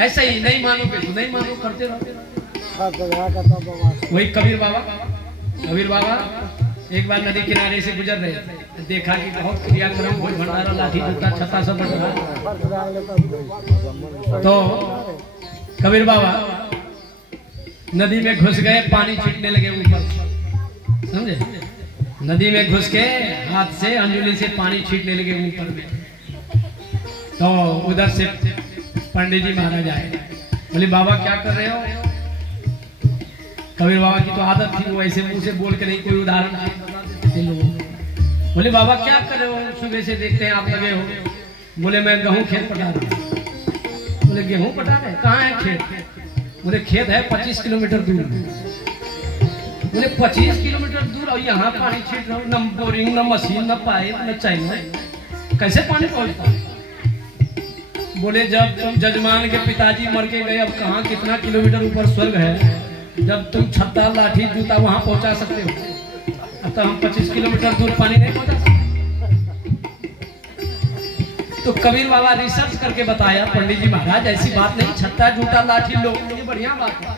ऐसा ही नहीं मानोगे तो नहीं मानो, करते रहो। वही कबीर बाबा एक बार नदी किनारे से गुजर रहे, देखा कि बहुत क्रियाक्रम भोज भंडारा लाठी जूता छता सब बट रहा। तो कबीर बाबा नदी में घुस गए, पानी छींटने लगे ऊपर, समझे? नदी में घुस के हाथ से अंजुली से पानी छींटने लगे ऊपर में। तो उधर से पंडित जी महाराज आए, बोले बाबा क्या कर रहे हो? कबीर बाबा की तो आदत थी, वो ऐसे मुंह से बोल के नहीं, कोई उदाहरण। बोले बाबा क्या कर रहे हो? सुबह से देखते हैं आप लगे हो। बोले मैं गेहूं खेत पटा रहा हूं। बोले गेहूं पटा रहे, कहाँ है खेत? बोले खेत है 25 किलोमीटर दूर। बोले 25 किलोमीटर दूर और यहाँ पानी छीट रहा हूँ, न बोरिंग न मशीन न पाइप न चाइना, कैसे पानी पहुँचता? बोले जब तुम जजमान के पिताजी मर के गए, अब कहाँ कितना किलोमीटर ऊपर स्वर्ग है, जब तुम छत्ता लाठी जूता वहां पहुंचा सकते हो, अब तो हम 25 किलोमीटर दूर पानी नहीं पहुंचा सकते। तो कबीर बाबा रिसर्च करके बताया, पंडित जी महाराज ऐसी बात नहीं, छत्ता जूता लाठी लो, ये बढ़िया बात है,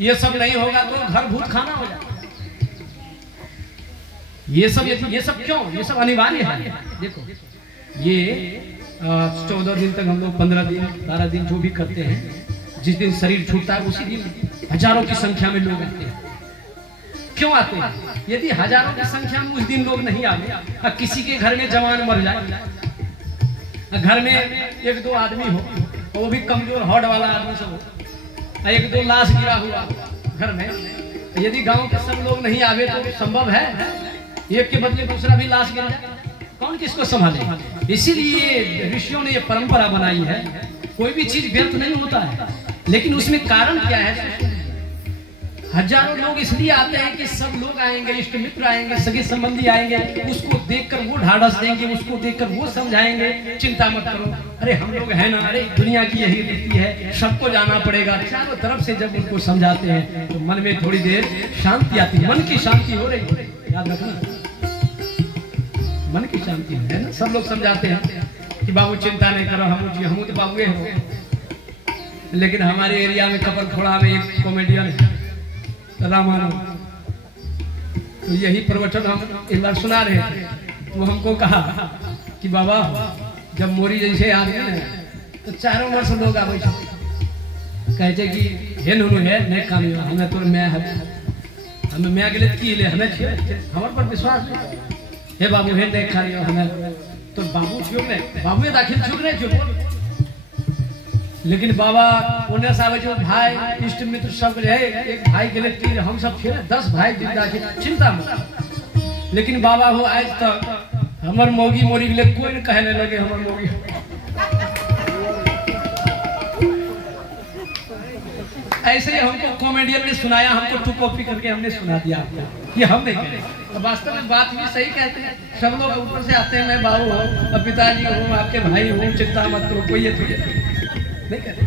ये सब नहीं होगा तो घर भूत खाना हो जाएगा। ये सब क्यों? ये सब अनिवार्य है। देखो ये 14 दिन तक हम लोग 15 दिन 12 दिन जो भी करते हैं, जिस दिन शरीर छूटता है उसी दिन हजारों की संख्या में लोग आते हैं। क्यों आते हैं? यदि हजारों की संख्या में उस दिन लोग नहीं आते, किसी के घर में जवान मर जाए, घर में 1-2 आदमी हो, वो भी कमजोर हॉट वाला आदमी सब हो, 1-2 लाश गिरा हुआ घर में, यदि गांव के सब लोग नहीं आवे तो संभव है एक के बदले दूसरा भी लाश गिर जाए, कौन किसको संभाले? इसीलिए ऋषियों ने ये परंपरा बनाई है। कोई भी चीज व्यर्थ नहीं होता है, लेकिन उसमें कारण क्या है? हजारों लोग इसलिए आते हैं कि सब लोग आएंगे, इष्ट मित्र आएंगे, सगे संबंधी आएंगे, उसको देखकर वो ढाढ़स देंगे, उसको देखकर वो समझाएंगे, चिंता मत करो, अरे हम लोग हैं ना, अरे दुनिया की यही रीति है, सबको जाना पड़ेगा। चारों तरफ से जब उनको समझाते हैं तो मन में थोड़ी देर शांति आती है, मन की शांति हो रही है, याद रखना, मन की शांति है ना। सब लोग समझाते हैं कि बाबू चिंता नहीं करो, हम तो बाबू हो। लेकिन हमारे एरिया में कपरखोड़ा में एक कॉमेडियन है रामानु, तो यही प्रवचन हम एक बार सुना रहे थे, तो हमको कहा कि बाबा जब मोरी जैसे आदमी है तो चारों वर्ष लोग आवे कहते कि हे नुनु है मैं काम हमें तो मैं हमें मैं अगले की ले हमें हमारे पर विश्वास नहीं, हे बाबू हे देख खा लियो हमें तो बाबू क्यों नहीं, बाबू दाखिल चुप रहे चुप। लेकिन बाबा उन्हें सावे जो भाई इष्ट मित्र सब रहे, एक भाई गलत की हम सब थे 10 भाई जिंदा थे, चिंता मत। लेकिन बाबा हो आज तक हमर मोगी मोरी गले कोई न कहने लगे हमर मोगी। ऐसे ही हमको कॉमेडियन ने सुनाया, हमको टू कॉपी करके हमने सुना दिया आपको, ये हम नहीं कह रहे। वास्तव में बात भी सही कहते हैं, सब लोग ऊपर से आते हैं मैं बाबू हूँ, पिताजी हूँ, आपके भाई हूँ, चिंता मत करो, कोई ये नहीं कहते।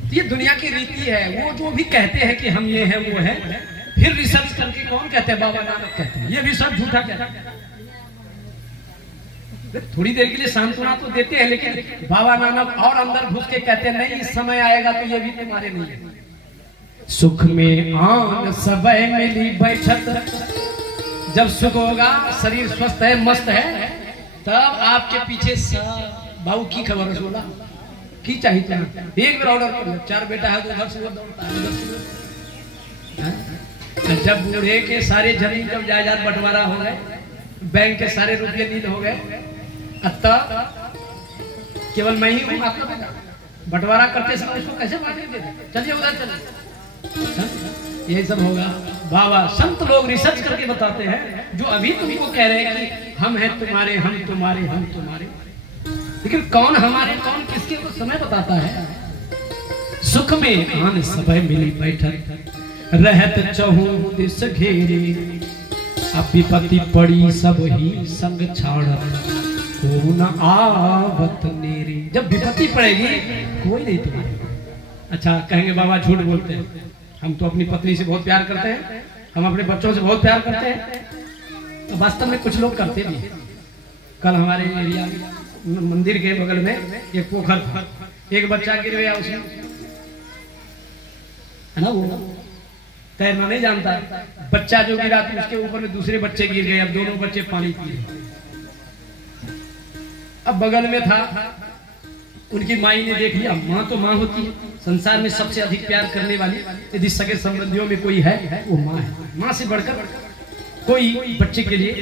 तो ये दुनिया की रीति है। वो जो भी कहते हैं कि हम ये है वो है, फिर रिसर्च करके कौन कहते हैं? बाबा नानक कहते हैं। ये भी सब झूठा कहते हैं। थोड़ी देर के लिए सांत्वना तो देते हैं, लेकिन बाबा नानक और अंदर घुस के कहते हैं नहीं, इस समय आएगा तो ये भी तुम्हारे नहीं है। सुख में आन सबय मिली बैठत, जब सुख होगा, शरीर स्वस्थ है, मस्त है, तब आपके पीछे सब बाबू की खबर रसगुल्ला की चाहिए तुम्हें, एक बार ऑर्डर कर लो। 4 बेटा है तो उधर से दौड़ता है, उधर से। जब बूढ़े के सारे जमीन जब जायदाद बंटवारा हो गए, बैंक के सारे रुपये नील हो गए, तब केवल मैं ही हूँ आपका बेटा, बंटवारा करते समय इसको कैसे बांटेंगे? चलिए उधर चलिए, यही सब होगा। बाबा संत लोग रिसर्च करके बताते हैं, जो अभी तुमको कह रहे हैं कि हम हैं तुम्हारे, हम तुम्हारे, हम तुम्हारे, लेकिन कौन हमारे कौन किसके को समय बताता है। सुख में आन सबय मिली बैठक, रहत चहु दिस घेरे, अब विपत्ति पड़ी सब ही संग छाड़, को न आवत नेरे। जब विपत्ति पड़ेगी कोई नहीं तुम्हारे। अच्छा कहेंगे बाबा झूठ बोलते हैं, हम तो अपनी पत्नी से बहुत प्यार करते हैं, हम अपने बच्चों से बहुत प्यार करते हैं। तो वास्तव में कुछ लोग करते भी। कल हमारे एरिया मंदिर के बगल में एक पोखर था, एक बच्चा गिर गया उसमें, है ना, वो तैरना नहीं जानता। बच्चा जो गिरा था उसके ऊपर में दूसरे बच्चे गिर गए, अब दोनों बच्चे पानी पी रहे। अब बगल में था, उनकी माई ने देख लिया। माँ तो माँ होती है, संसार में सबसे अधिक प्यार करने वाली यदि सगे संबंधियों में कोई है वो माँ है। माँ से बढ़कर कोई बच्चे के लिए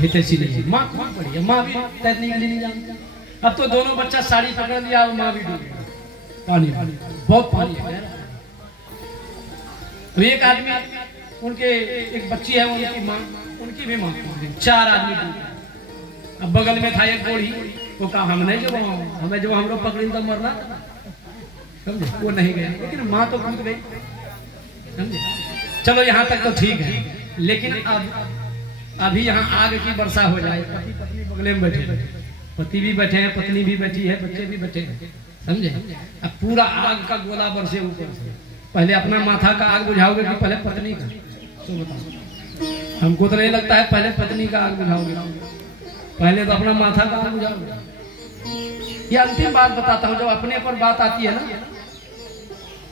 हितैषी नहीं है। माँ कौन पड़ी है? माँ भी तैरने के लिए नहीं जानती। अब तो दोनों बच्चा साड़ी पकड़ लिया और माँ भी डूब गई पानी, बहुत पानी है। तो एक आदमी, उनके एक बच्ची है, उनकी माँ, उनकी भी माँ, 4 आदमी डूब गए। अब बगल में था एक बूढ़ी, वो कहा हमने जो हमें जो हम लोग पकड़ी तो मरना, समझे, वो नहीं गया, लेकिन माँ तो कूद गई, समझे। चलो यहाँ तक तो ठीक है, लेकिन अब अभी यहाँ आग की वर्षा हो जाए, पति पत्नी बगले में बैठे, पति भी बैठे हैं, पत्नी भी बैठी है, बच्चे भी बैठे हैं, समझे। अब पूरा आग का गोला बरसे ऊपर से। पहले अपना माथा का आग बुझाओगे कि पहले पत्नी का? तो बताओ, हमको तो नहीं लगता है पहले पत्नी का आग बुझाओगे, पहले तो अपना माथा का आग बुझाओगे। ये अंतिम बात बताता हूँ, जब अपने पर बात आती है ना,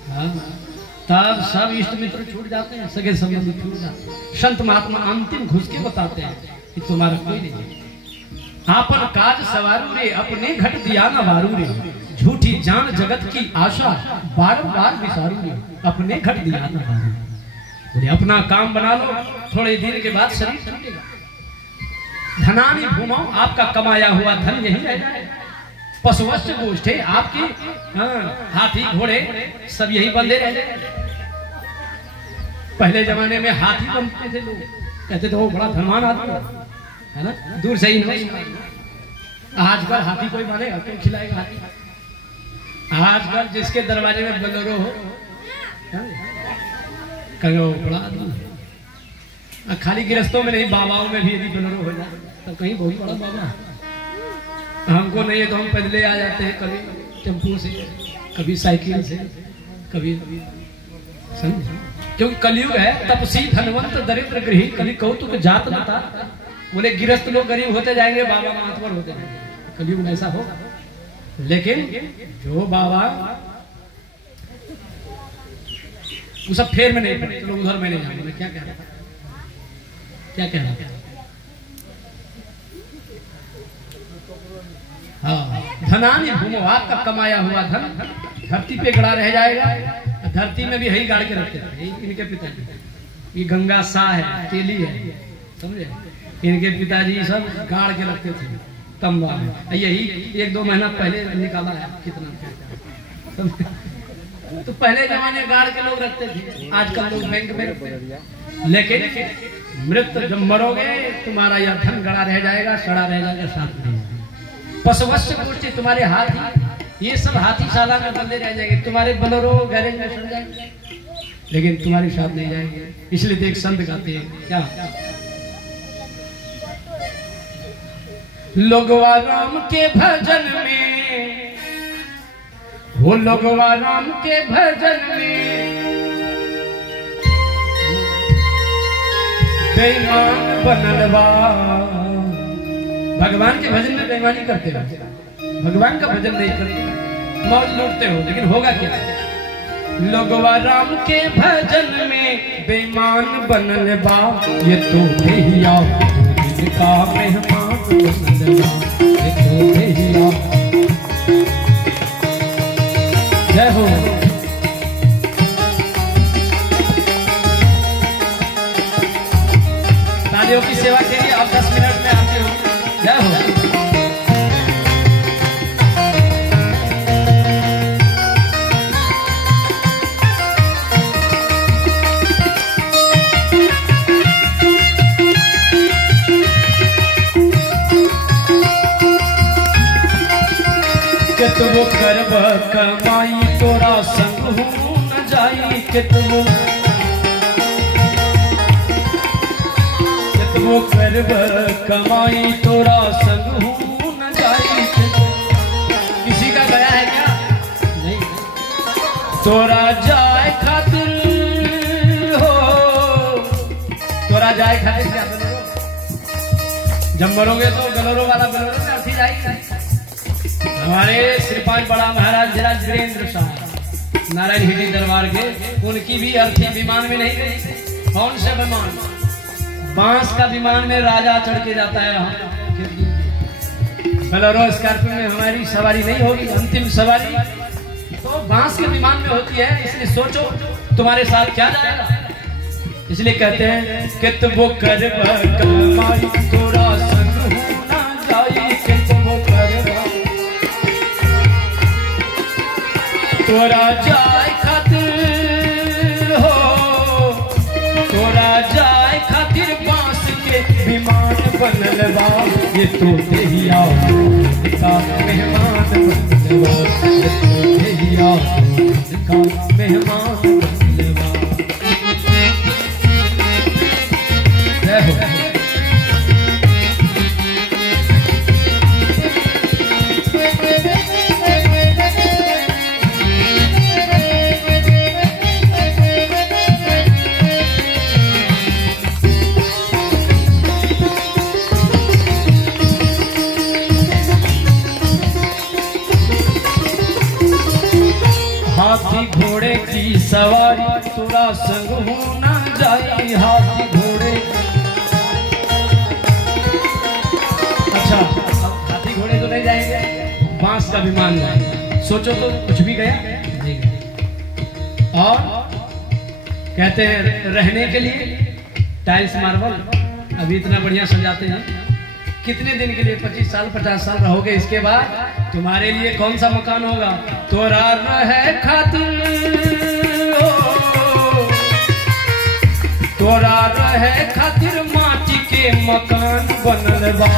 हाँ, तब सब इष्ट मित्र छूट जाते हैं, सगे संबंधी छूट जाते हैं। संत महात्मा अंतिम घुस के बताते हैं कि तुम्हारा कोई नहीं है। आपन काज सवारू रे, अपने घट दिया न वारू रे, झूठी जान जगत की आशा, बार-बार विसारू रे, अपने घट दिया न वारू। बोले अपना काम बना लो, थोड़े दिन के बाद शरीर छूटेगा। धनानि भूमौ, आपका कमाया हुआ धन यही रह जाए। पशुवश्च गोष्ठे, आपके हाथी घोड़े सब यही बंधे रह जाए। पहले जमाने में हाथी बनते थे लोग, कहते थे वो बड़ा धनवान आदमी है ना, दूर से ही नहीं। आजकल हाथी कोई मानेगा? क्यों खिलाएगा हाथी? आजकल जिसके दरवाजे में बोलेरो हो, कहो बड़ा आदमी। खाली गृहस्थों में नहीं, बाबाओं में भी यदि बोलेरो हो जाए तो कहीं बहुत बड़ा बाबा। हमको नहीं है तो हम पैदले आ जाते हैं, कभी टेम्पो से, कभी साइकिल से, कभी, समझे। क्योंकि कलयुग है, तपसी धनवंत दरिद्र गृही, कभी कौतुक जात बता। बोले गृहस्थ लोग गरीब होते जाएंगे, बाबा महात्वर होते जाएंगे, कलयुग में ऐसा होगा। लेकिन जो बाबा वो सब फेर में नहीं पड़े। चलो उधर मैं नहीं जाऊंगा। मैं क्या कह रहा था, क्या कह रहा था? हाँ, धनानि भूमो, आपका कमाया हुआ धन धरती पे गड़ा रह जाएगा। धरती में भी यही गाड़ के रखते थे इनके पिताजी। ये गंगा सा है, केली है, समझे। इनके पिताजी सब गाड़ के रखते थे तंबा में। यही 1-2 महीना पहले निकाला है, कितना तो पहले जमाने गाड़ के लोग रखते थे, आजकल लोग बैंक में रखते हैं। लेकिन मृत्यु जब मरोगे तुम्हारा यह धन गड़ा रह जाएगा, सड़ा रह जाएगा, साथ में पशुवश्च गोष्ठी, तुम्हारे हाथी ये सब हाथीशाला में बंधे रह जाएंगे, तुम्हारे बोलेरो गैरेज में सड़ जाएंगे, लेकिन तुम्हारे साथ नहीं जाएंगे। इसलिए देख संत गाते हैं क्या, लोगवा राम के भजन में वो लोगवा राम के भजन में बेईमान बनलवा। भगवान के भजन में बेईमानी करते हो, भगवान का भजन नहीं करते, मौज लूटते हो, लेकिन होगा क्या? लोगवा राम के भजन में बेईमान बनलवा, ये तो भैया का मेहमान बनलवा, ये तो भैया। जय हो। तालियों की सेवा के लिए आप 10 मिनट में आते हो। जय हो। कितवो करब कमाई तोरा संग हूँ न जाई, कितवो करब कमाई तोरा संग हूँ न जाई। किसी का गया है क्या? नहीं। तोरा जाए खातिर हो, तोरा जाए खातिर क्या करोगे? जब मरोगे तो गलोरो वाला गलोरो में अर्थी जाएगी। हमारे श्रीपाद बड़ा महाराज धीराज वीरेंद्र साहब नारायण हिटी दरबार के, उनकी भी अर्थी विमान में नहीं गई। कौन से विमान? बांस का विमान में राजा चढ़ के जाता है। बोलेरो स्कॉर्पियो में हमारी सवारी नहीं होगी, अंतिम सवारी तो बांस के विमान में होती है। इसलिए सोचो तुम्हारे साथ क्या जाएगा। इसलिए कहते हैं कितवो करब कमाई तोरा संग हूँ ना जाई, कितवो करब तोरा जाए खातिर हो, तोरा जाए खातिर बांस के विमान बनलवा, ये तो देहिया का मेहमान बनलवा, ये तो देहिया का मेहमान बनलवा। जय हो। हाथी घोड़े की सवारी तोरा संग हूँ ना जाई, हाथी घोड़े। अच्छा, हाथी घोड़े तो नहीं जाएंगे, बांस का विमान जाएंगे। सोचो तो कुछ भी गया नहीं गया। और कहते हैं रहने के लिए टाइल्स मार्बल अभी इतना बढ़िया सजाते हैं। कितने दिन के लिए? 25 साल 50 साल रहोगे, इसके बाद तुम्हारे लिए कौन सा मकान होगा? तोरा रहे खातिर हो, तोरा रहे खातिर माटी के मकान बनलवा,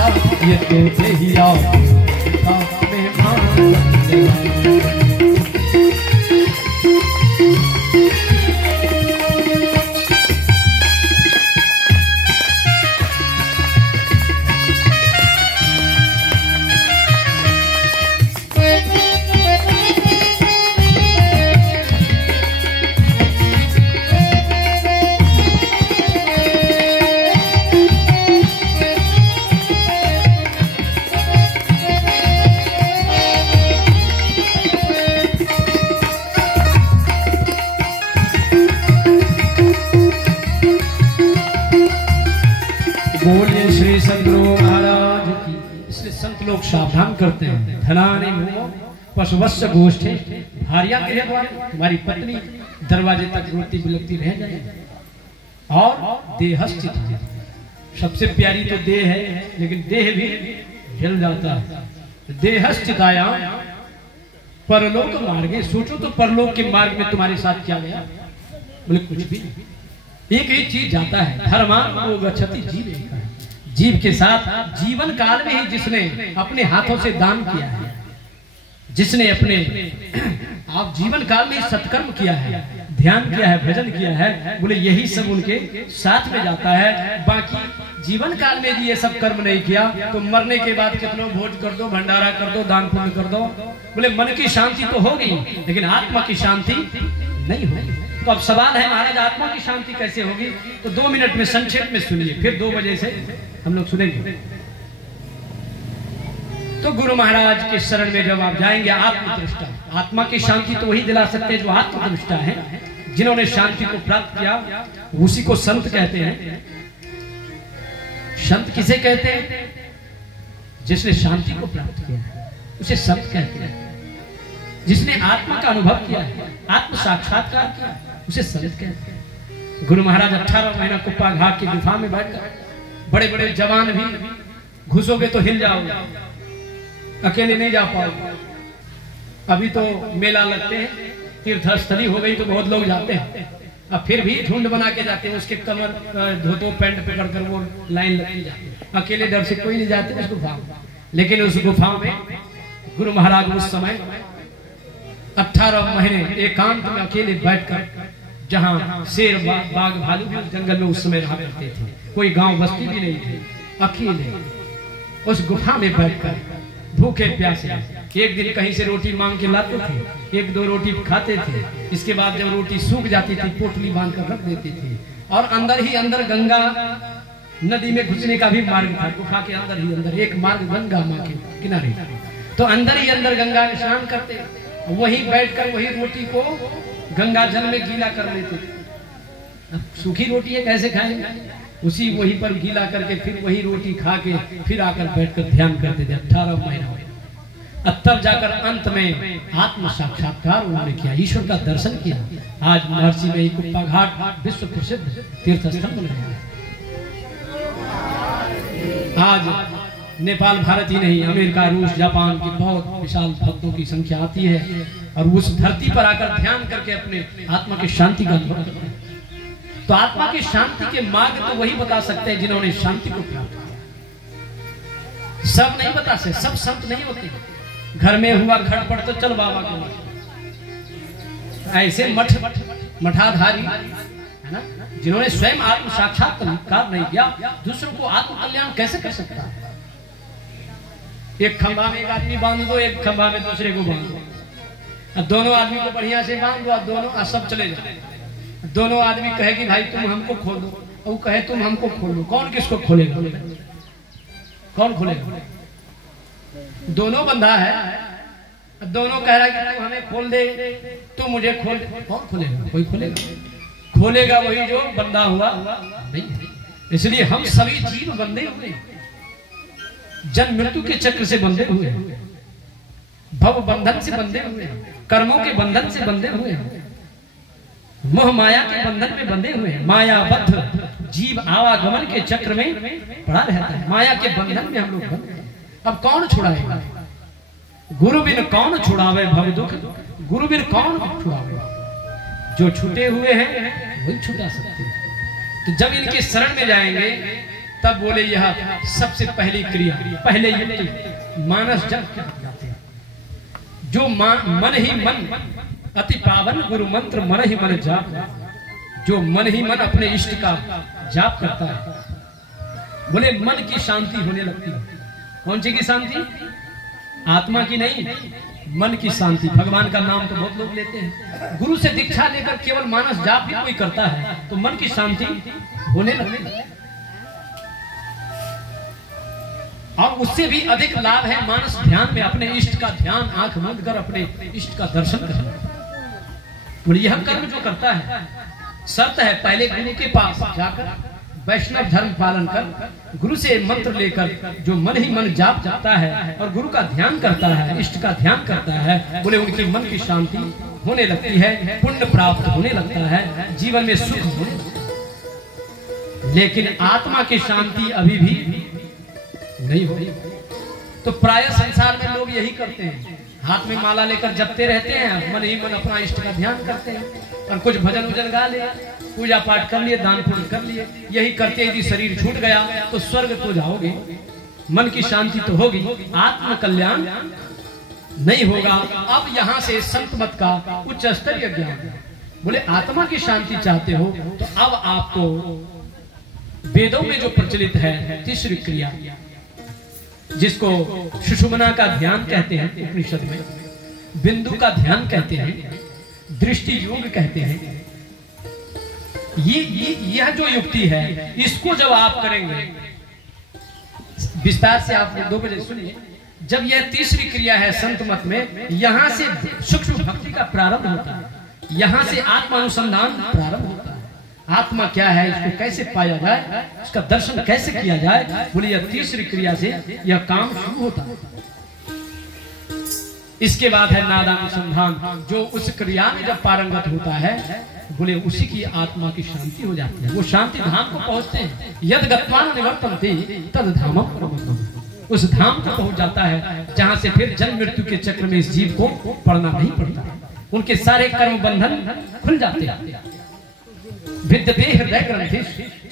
ये तो देहिया का मेहमान बनलवा। बोलिए श्री सदगुरु महाराज की। इसलिए संत लोग सावधान करते हैं। धनानि मुमो पशुवस्य गोष्ठे, भार्या के द्वार तुम्हारी पत्नी दरवाजे तक रोती बिलकती रह जाए। और देहस्थित, सबसे प्यारी तो देह है, लेकिन देह भी जल जाता है। देहस्थिताया परलोक मार्गे। सोचो तो परलोक के मार्ग में तुम्हारे साथ क्या गया? बोले कुछ भी। एक ही चीज जाता है, धर्मान को गच्छति जीव। जीव के साथ जीवन काल में ही जिसने अपने हाथों से दान किया है, जिसने अपने आप जीवन काल में सत्कर्म किया है, ध्यान किया है, भजन किया है, बोले यही सब उनके साथ में जाता है। बाकी जीवन काल में भी ये सब कर्म नहीं किया तो मरने के बाद कितनों भोज कर दो, भंडारा कर दो, दान पुण्य कर दो, बोले मन की शांति तो होगी लेकिन आत्मा की शांति नहीं होगी। तो अब सवाल है महाराज आत्मा की शांति कैसे होगी? तो 2 मिनट में संक्षेप में सुनिए, फिर 2 बजे से हम लोग सुनेंगे। तो गुरु महाराज के शरण में जब आप जाएंगे, आत्मदृष्टा, आत्मा की शांति तो वही दिला सकते हैं जो आत्मदृष्टा है, जिन्होंने शांति को प्राप्त किया, उसी को संत कहते हैं। संत किसे कहते हैं? जिसने शांति को प्राप्त किया है उसे संत कहते हैं। जिसने आत्मा का अनुभव किया है, आत्म साक्षात्कार किया, उसे संत कहते हैं। गुरु महाराज 18 महीना कुप्पा घाट की गुफा में बैठकर, बड़े बड़े जवान भी घुसोगे तो हिल जाओगे, अकेले नहीं जा पाओगे। अभी तो मेला लगते हैं, तीर्थ स्थली हो गई तो बहुत लोग जाते हैं, अब फिर भी झुंड बना के जाते हैं, उसके कमर धोतो पैंट पकड़ कर वो लाइन लगी जाती है। अकेले डर से कोई नहीं जाते उस गुफा में। लेकिन उस गुफा में गुरु महाराज उस समय 18 महीने एकांत में अकेले बैठकर, जहां शेर बाघ भालू भी उस जंगल में उस समय रहा करते थे, कोई गांव बस्ती भी नहीं थी, अकेले उस गुफा में बैठकर भूखे प्यासे एक दिन कहीं से रोटी मांग के लाते थे, 1-2 रोटी खाते थे। इसके बाद जब रोटी सूख जाती थी पोटली बांध कर रख देते थे, और अंदर ही अंदर गंगा नदी में घुसने का भी मार्ग था। गुफा के अंदर ही अंदर एक मार्ग गंगा माँ के किनारे, तो अंदर ही अंदर गंगा में स्नान करते, वहीं बैठकर वही रोटी को गंगा जल में गीला कर लेते। अब सूखी रोटी है कैसे खाएंगे? उसी वहीं पर गीला करके फिर वही रोटी खा के फिर आकर बैठकर ध्यान करते थे 18 महीना। तब जाकर अंत में आत्म साक्षात्कार उन्होंने किया, ईश्वर का दर्शन किया। आज महर्षि में कुप्पा घाट विश्व प्रसिद्ध तीर्थ स्थल बन गया। आज नेपाल भारत ही नहीं, अमेरिका, रूस, जापान की बहुत विशाल भक्तों की संख्या आती है और उस धरती पर आकर ध्यान करके अपने आत्मा की शांति का अनुभव करते हैं। तो आत्मा की शांति के मार्ग तो वही बता सकते हैं जिन्होंने शांति को प्राप्त किया। सब नहीं बता सकते, सब संत नहीं होते। घर में हुआ खटपट तो चल बाबा को, ऐसे मठाधारी है ना, जिन्होंने स्वयं आत्म साक्षात्कार नहीं किया, दूसरों को आत्म कल्याण कैसे कर सकता है? एक खंभा में एक आदमी बांध दो, एक खंभा में दूसरे को बांध दो, दोनों आदमी को बढ़िया से बांध दो, दोनों सब चले जाए। दोनों आदमी कहे कि भाई तुम हमको खोल दो, और वो कहे तुम हमको खोल दो, कौन किसको खोलेगा? कौन खोलेगा? दोनों बंधा है, दोनों कह रहा है कि तू हमें खोल दे, तू मुझे खोल दे, कौन खोलेगा? कोई खोलेगा? खोलेगा वही जो बंधा हुआ नहीं। इसलिए हम सभी जीव बंधे हुए, जन्म मृत्यु के चक्र से बंधे हुए, भव बंधन से बंधे हुए, कर्मों के बंधन से बंधे हुए, मोह माया के बंधन में बंधे हुए हैं। मायाबद्ध जीव आवागमन के चक्र में पड़ा रहता है, माया के बंधन में हम लोग बंधे हैं। अब कौन छुड़ाएगा? गुरु बिन कौन छुड़ावे भव दुख, गुरु बिन कौन छुड़ावे? जो छूटे हुए हैं वही छुड़ा सकते हैं। तो जब इनके शरण में जाएंगे तब बोले यह सबसे पहली क्रिया, पहले युक्ति मानस जप जाते हैं। जो मन ही मन अति पावन गुरु मंत्र मन ही मन जाप, जो मन ही मन अपने इष्ट का जाप करता है, बोले मन की शांति होने लगती है। कौन सी की शांति? आत्मा की नहीं, मन की शांति। भगवान का नाम तो बहुत लोग लेते हैं, गुरु से दीक्षा लेकर केवल मानस जाप भी कोई करता है तो मन की शांति होने लगती है। और उससे भी अधिक लाभ है मानस ध्यान में, अपने इष्ट का ध्यान आंख बंद कर अपने इष्ट का दर्शन करना। बोले यह कर्म जो करता है, शर्त है पहले गुरु के पास जाकर वैष्णव धर्म पालन कर, गुरु से मंत्र लेकर जो मन ही मन जाप जाता है और गुरु का ध्यान करता है, इष्ट का ध्यान करता है, बोले उनके मन की शांति होने लगती है, पुण्य प्राप्त होने लगता है, जीवन में सुख होने लगता है। लेकिन आत्मा की शांति अभी भी नहीं हो रही। तो प्राय संसार में लोग यही करते हैं, हाथ में माला लेकर जपते रहते हैं, मन ही मन अपना इष्ट का ध्यान करते हैं, और कुछ भजन उजन गा ले, पूजा पाठ कर लिए, दान पुण्य कर लिए। यही करते यदि शरीर छूट गया तो स्वर्ग तो जाओगे, मन की शांति तो होगी, आत्म कल्याण नहीं होगा। अब यहाँ से संत मत का उच्च स्तरीय ज्ञान। बोले आत्मा की शांति चाहते हो तो अब आपको वेदों में जो प्रचलित है तीसरी क्रिया, जिसको सुषुम्ना का ध्यान कहते हैं उपनिषद में, बिंदु का ध्यान कहते हैं, दृष्टि योग कहते हैं, यह जो युक्ति है इसको जब आप करेंगे, विस्तार से आप 2 बजे सुनिए, जब यह तीसरी क्रिया है संत मत में, यहां से सूक्ष्म भक्ति का प्रारंभ होता है, यहां से आत्मानुसंधान प्रारंभ होता है। आत्मा क्या है, इसको कैसे पाया जाए, इसका दर्शन कैसे किया जाए, बोले यह तीसरी क्रिया से यह काम शुरू होता है। इसके बाद है नादानुसंधान, जो उस क्रिया में जब पारंगत होता है, बोले उसी की आत्मा की शांति हो जाती है, वो शांति धाम को पहुंचते हैं। यद गत्वान निवर्तन्ते तद धामम परमम, उस धाम को पहुंच जाता है जहां से फिर जन्म मृत्यु के चक्र में इस जीव को पड़ना नहीं पड़ता, उनके सारे कर्म बंधन खुल जाते हैं। विद्यते हृदय ग्रंथि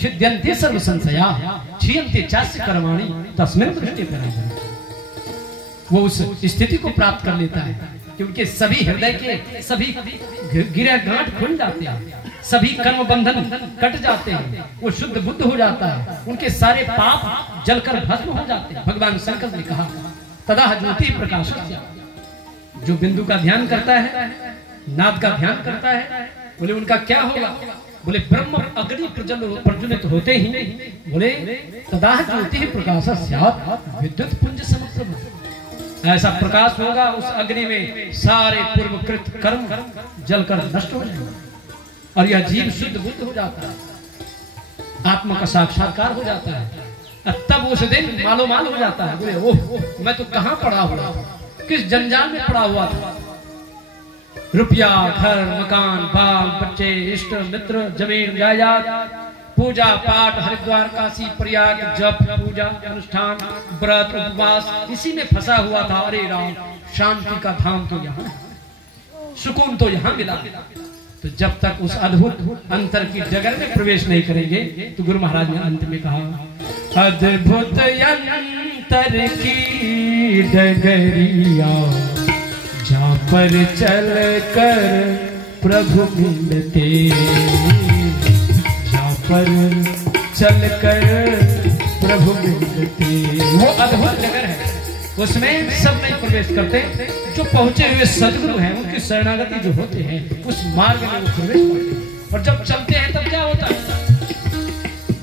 छिद्यन्ते सर्व संशया क्षीयन्ते चास्य कर्माणि तस्मिन् दृष्टि परायण, वो उस स्थिति को प्राप्त कर लेता है कि उनके सभी हृदय के सभी गिरे गांठ खुल जाते हैं, सभी कर्म बंधन कट जाते हैं, वो शुद्ध बुद्ध हो जाता है, उनके सारे पाप जलकर भस्म हो जाते हैं। भगवान शंकर ने कहा तदा ज्योति प्रकाशस्य, जो बिंदु का ध्यान करता है, नाद का ध्यान करता है, बोले उनका क्या होगा, बोले ब्रह्म अग्नि प्रज्वलित होते ही, बोले तदा ज्योति प्रकाशस्यात् विद्युत पुंज समप्रभ, ऐसा प्रकाश होगा उस अग्नि में सारे पूर्वकृत कर्म जलकर नष्ट हो जाएंगे और यह जीव शुद्ध बुद्ध हो जाता है, आत्मा का साक्षात्कार हो जाता है। तब उस दिन मालो माल हो जाता है, बोले ओह मैं तो कहां पड़ा हुआ था, किस जंजाल में पड़ा हुआ था, रुपया घर मकान बाल बच्चे इष्ट मित्र जमीन जायदाद, पूजा पाठ हरिद्वार काशी प्रयाग जप पूजा अनुष्ठान व्रत उपवास, इसी में फंसा हुआ था। अरे राम, शांति का धाम तो यहाँ, सुकून तो यहाँ मिला। तो जब तक उस अद्भुत अंतर की डगर में प्रवेश नहीं करेंगे, तो गुरु महाराज ने अंत में कहा अद्भुत अंतर की डगरिया, जहाँ पर चल कर प्रभु मिलते, पर चल कर प्रभु मिलते, वो अद्भुत जगह है, उसमें सब नहीं प्रवेश करते, जो पहुंचे हुए सदगुरु हैं उनकी शरणागति जो होते हैं उस मार्ग में वो प्रवेश करते हैं। और जब चलते हैं तब क्या होता है,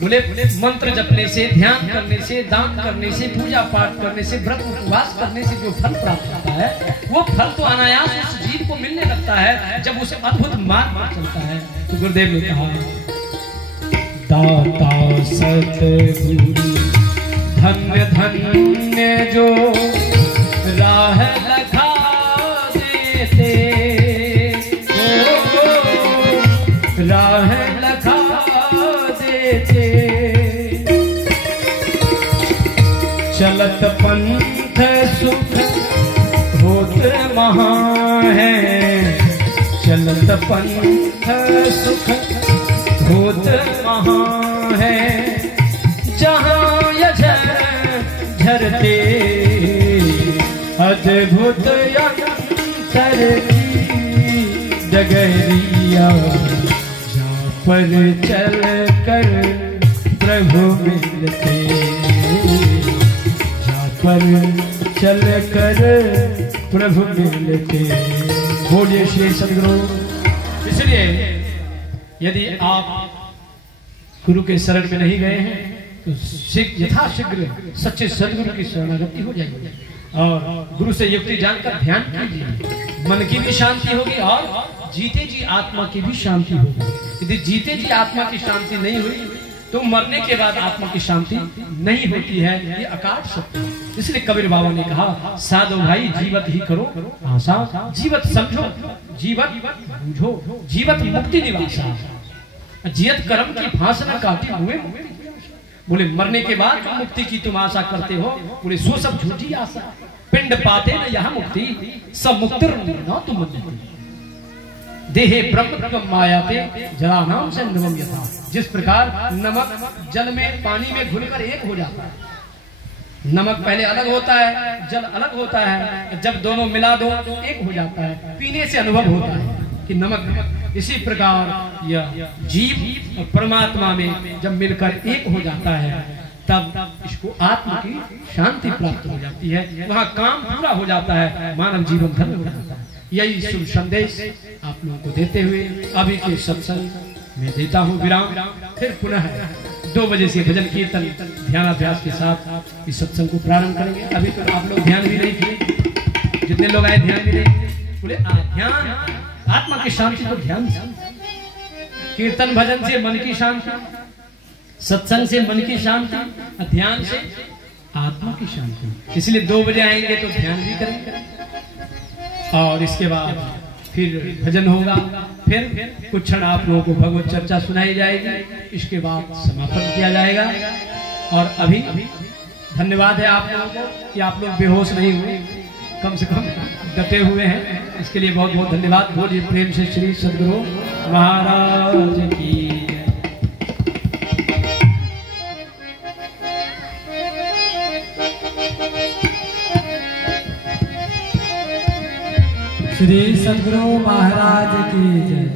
बोले मंत्र जपने से, ध्यान करने से, दान करने से, पूजा पाठ करने से, व्रत उपवास करने से जो फल प्राप्त होता है, वो फल तो अनायास उस जीव को मिलने लगता है जब उसे अद्भुत मार्ग पर चलता है। तो गुरुदेव ने कहा दाता सतगुरु धन्य धन्य जो राह दिखा देते, राह दिखा देते, चलत पंथ सुख होत महा है, चलत पंथ सुख होत महा है, जहाँ यझर झरते अद्भुत अंतर की डगरिया, जहाँ पर चल कर प्रभु मिलते, जहाँ पर चल कर प्रभु मिलते। बोलिए श्री सद्गुरु। इसलिए यदि आप गुरु के शरण में नहीं गए हैं तो यथाशीघ्र सच्चे सदगुरु की शरणागति हो जाएगी और गुरु से युक्ति जानकर ध्यान कीजिए, मन की भी शांति होगी और जीते जी आत्मा की भी शांति होगी। यदि जीते जी आत्मा की शांति नहीं हुई तो मरने के बाद आत्मा की शांति नहीं होती है, ये अकाट सत्य है। इसलिए कबीर बाबा ने कहा साधो भाई जीवत ही करो आशा, जीवत समझो जीवत बूझो, जीवत मुक्ति निवासा, जियत कर्म की फांस न काटी हुए। बोले मरने के बाद जो मुक्ति की तुम आशा करते हो, बोले सो सब झूठी आशा, पिंड पाते न यहाँ मुक्ति, सब मुक्त न तुम देहे ब्रह्म मायाते जरा नाम से नवम यथा। जिस प्रकार नमक जल में पानी में घुलकर एक हो जाता है, नमक पहले अलग होता है जल अलग होता है, जब दोनों मिला दो तो एक हो जाता है। पीने से अनुभव होता है कि नमक इसी प्रकार यह जीव और परमात्मा में जब मिलकर एक हो जाता है तब इसको आत्मा की शांति प्राप्त हो जाती है, वहाँ काम पूरा हो जाता है, मानव जीवन धन्य हो जाता है। यही शुभ संदेश आप लोगों को देते हुए अभी के सत्संग में देता हूँ विराम। फिर पुनः 2 बजे से भजन कीर्तन ध्यानाभ्यास के साथ इस सत्संग को प्रारंभ करेंगे। अभी तो आप लोग ध्यान भी नहीं किए, जितने लोग आए ध्यान भी नहीं बोले। ध्यान आत्मा की शांति तो ध्यान, कीर्तन भजन से मन की शांति, सत्संग से मन की शांति, ध्यान से आत्मा की शांति। इसलिए 2 बजे आएंगे तो ध्यान भी करेंगे और इसके बाद फिर भजन होगा, फिर कुछ क्षण आप लोगों को भगवत चर्चा सुनाई जाएगी, इसके बाद समापन किया जाएगा। और अभी धन्यवाद है आप लोगों को कि आप लोग बेहोश नहीं हुए, कम से कम डटे हुए हैं, इसके लिए बहुत बहुत धन्यवाद। बोलिए प्रेम से श्री सद्गुरु महाराज की। श्री सद्गुरु महाराज की जय।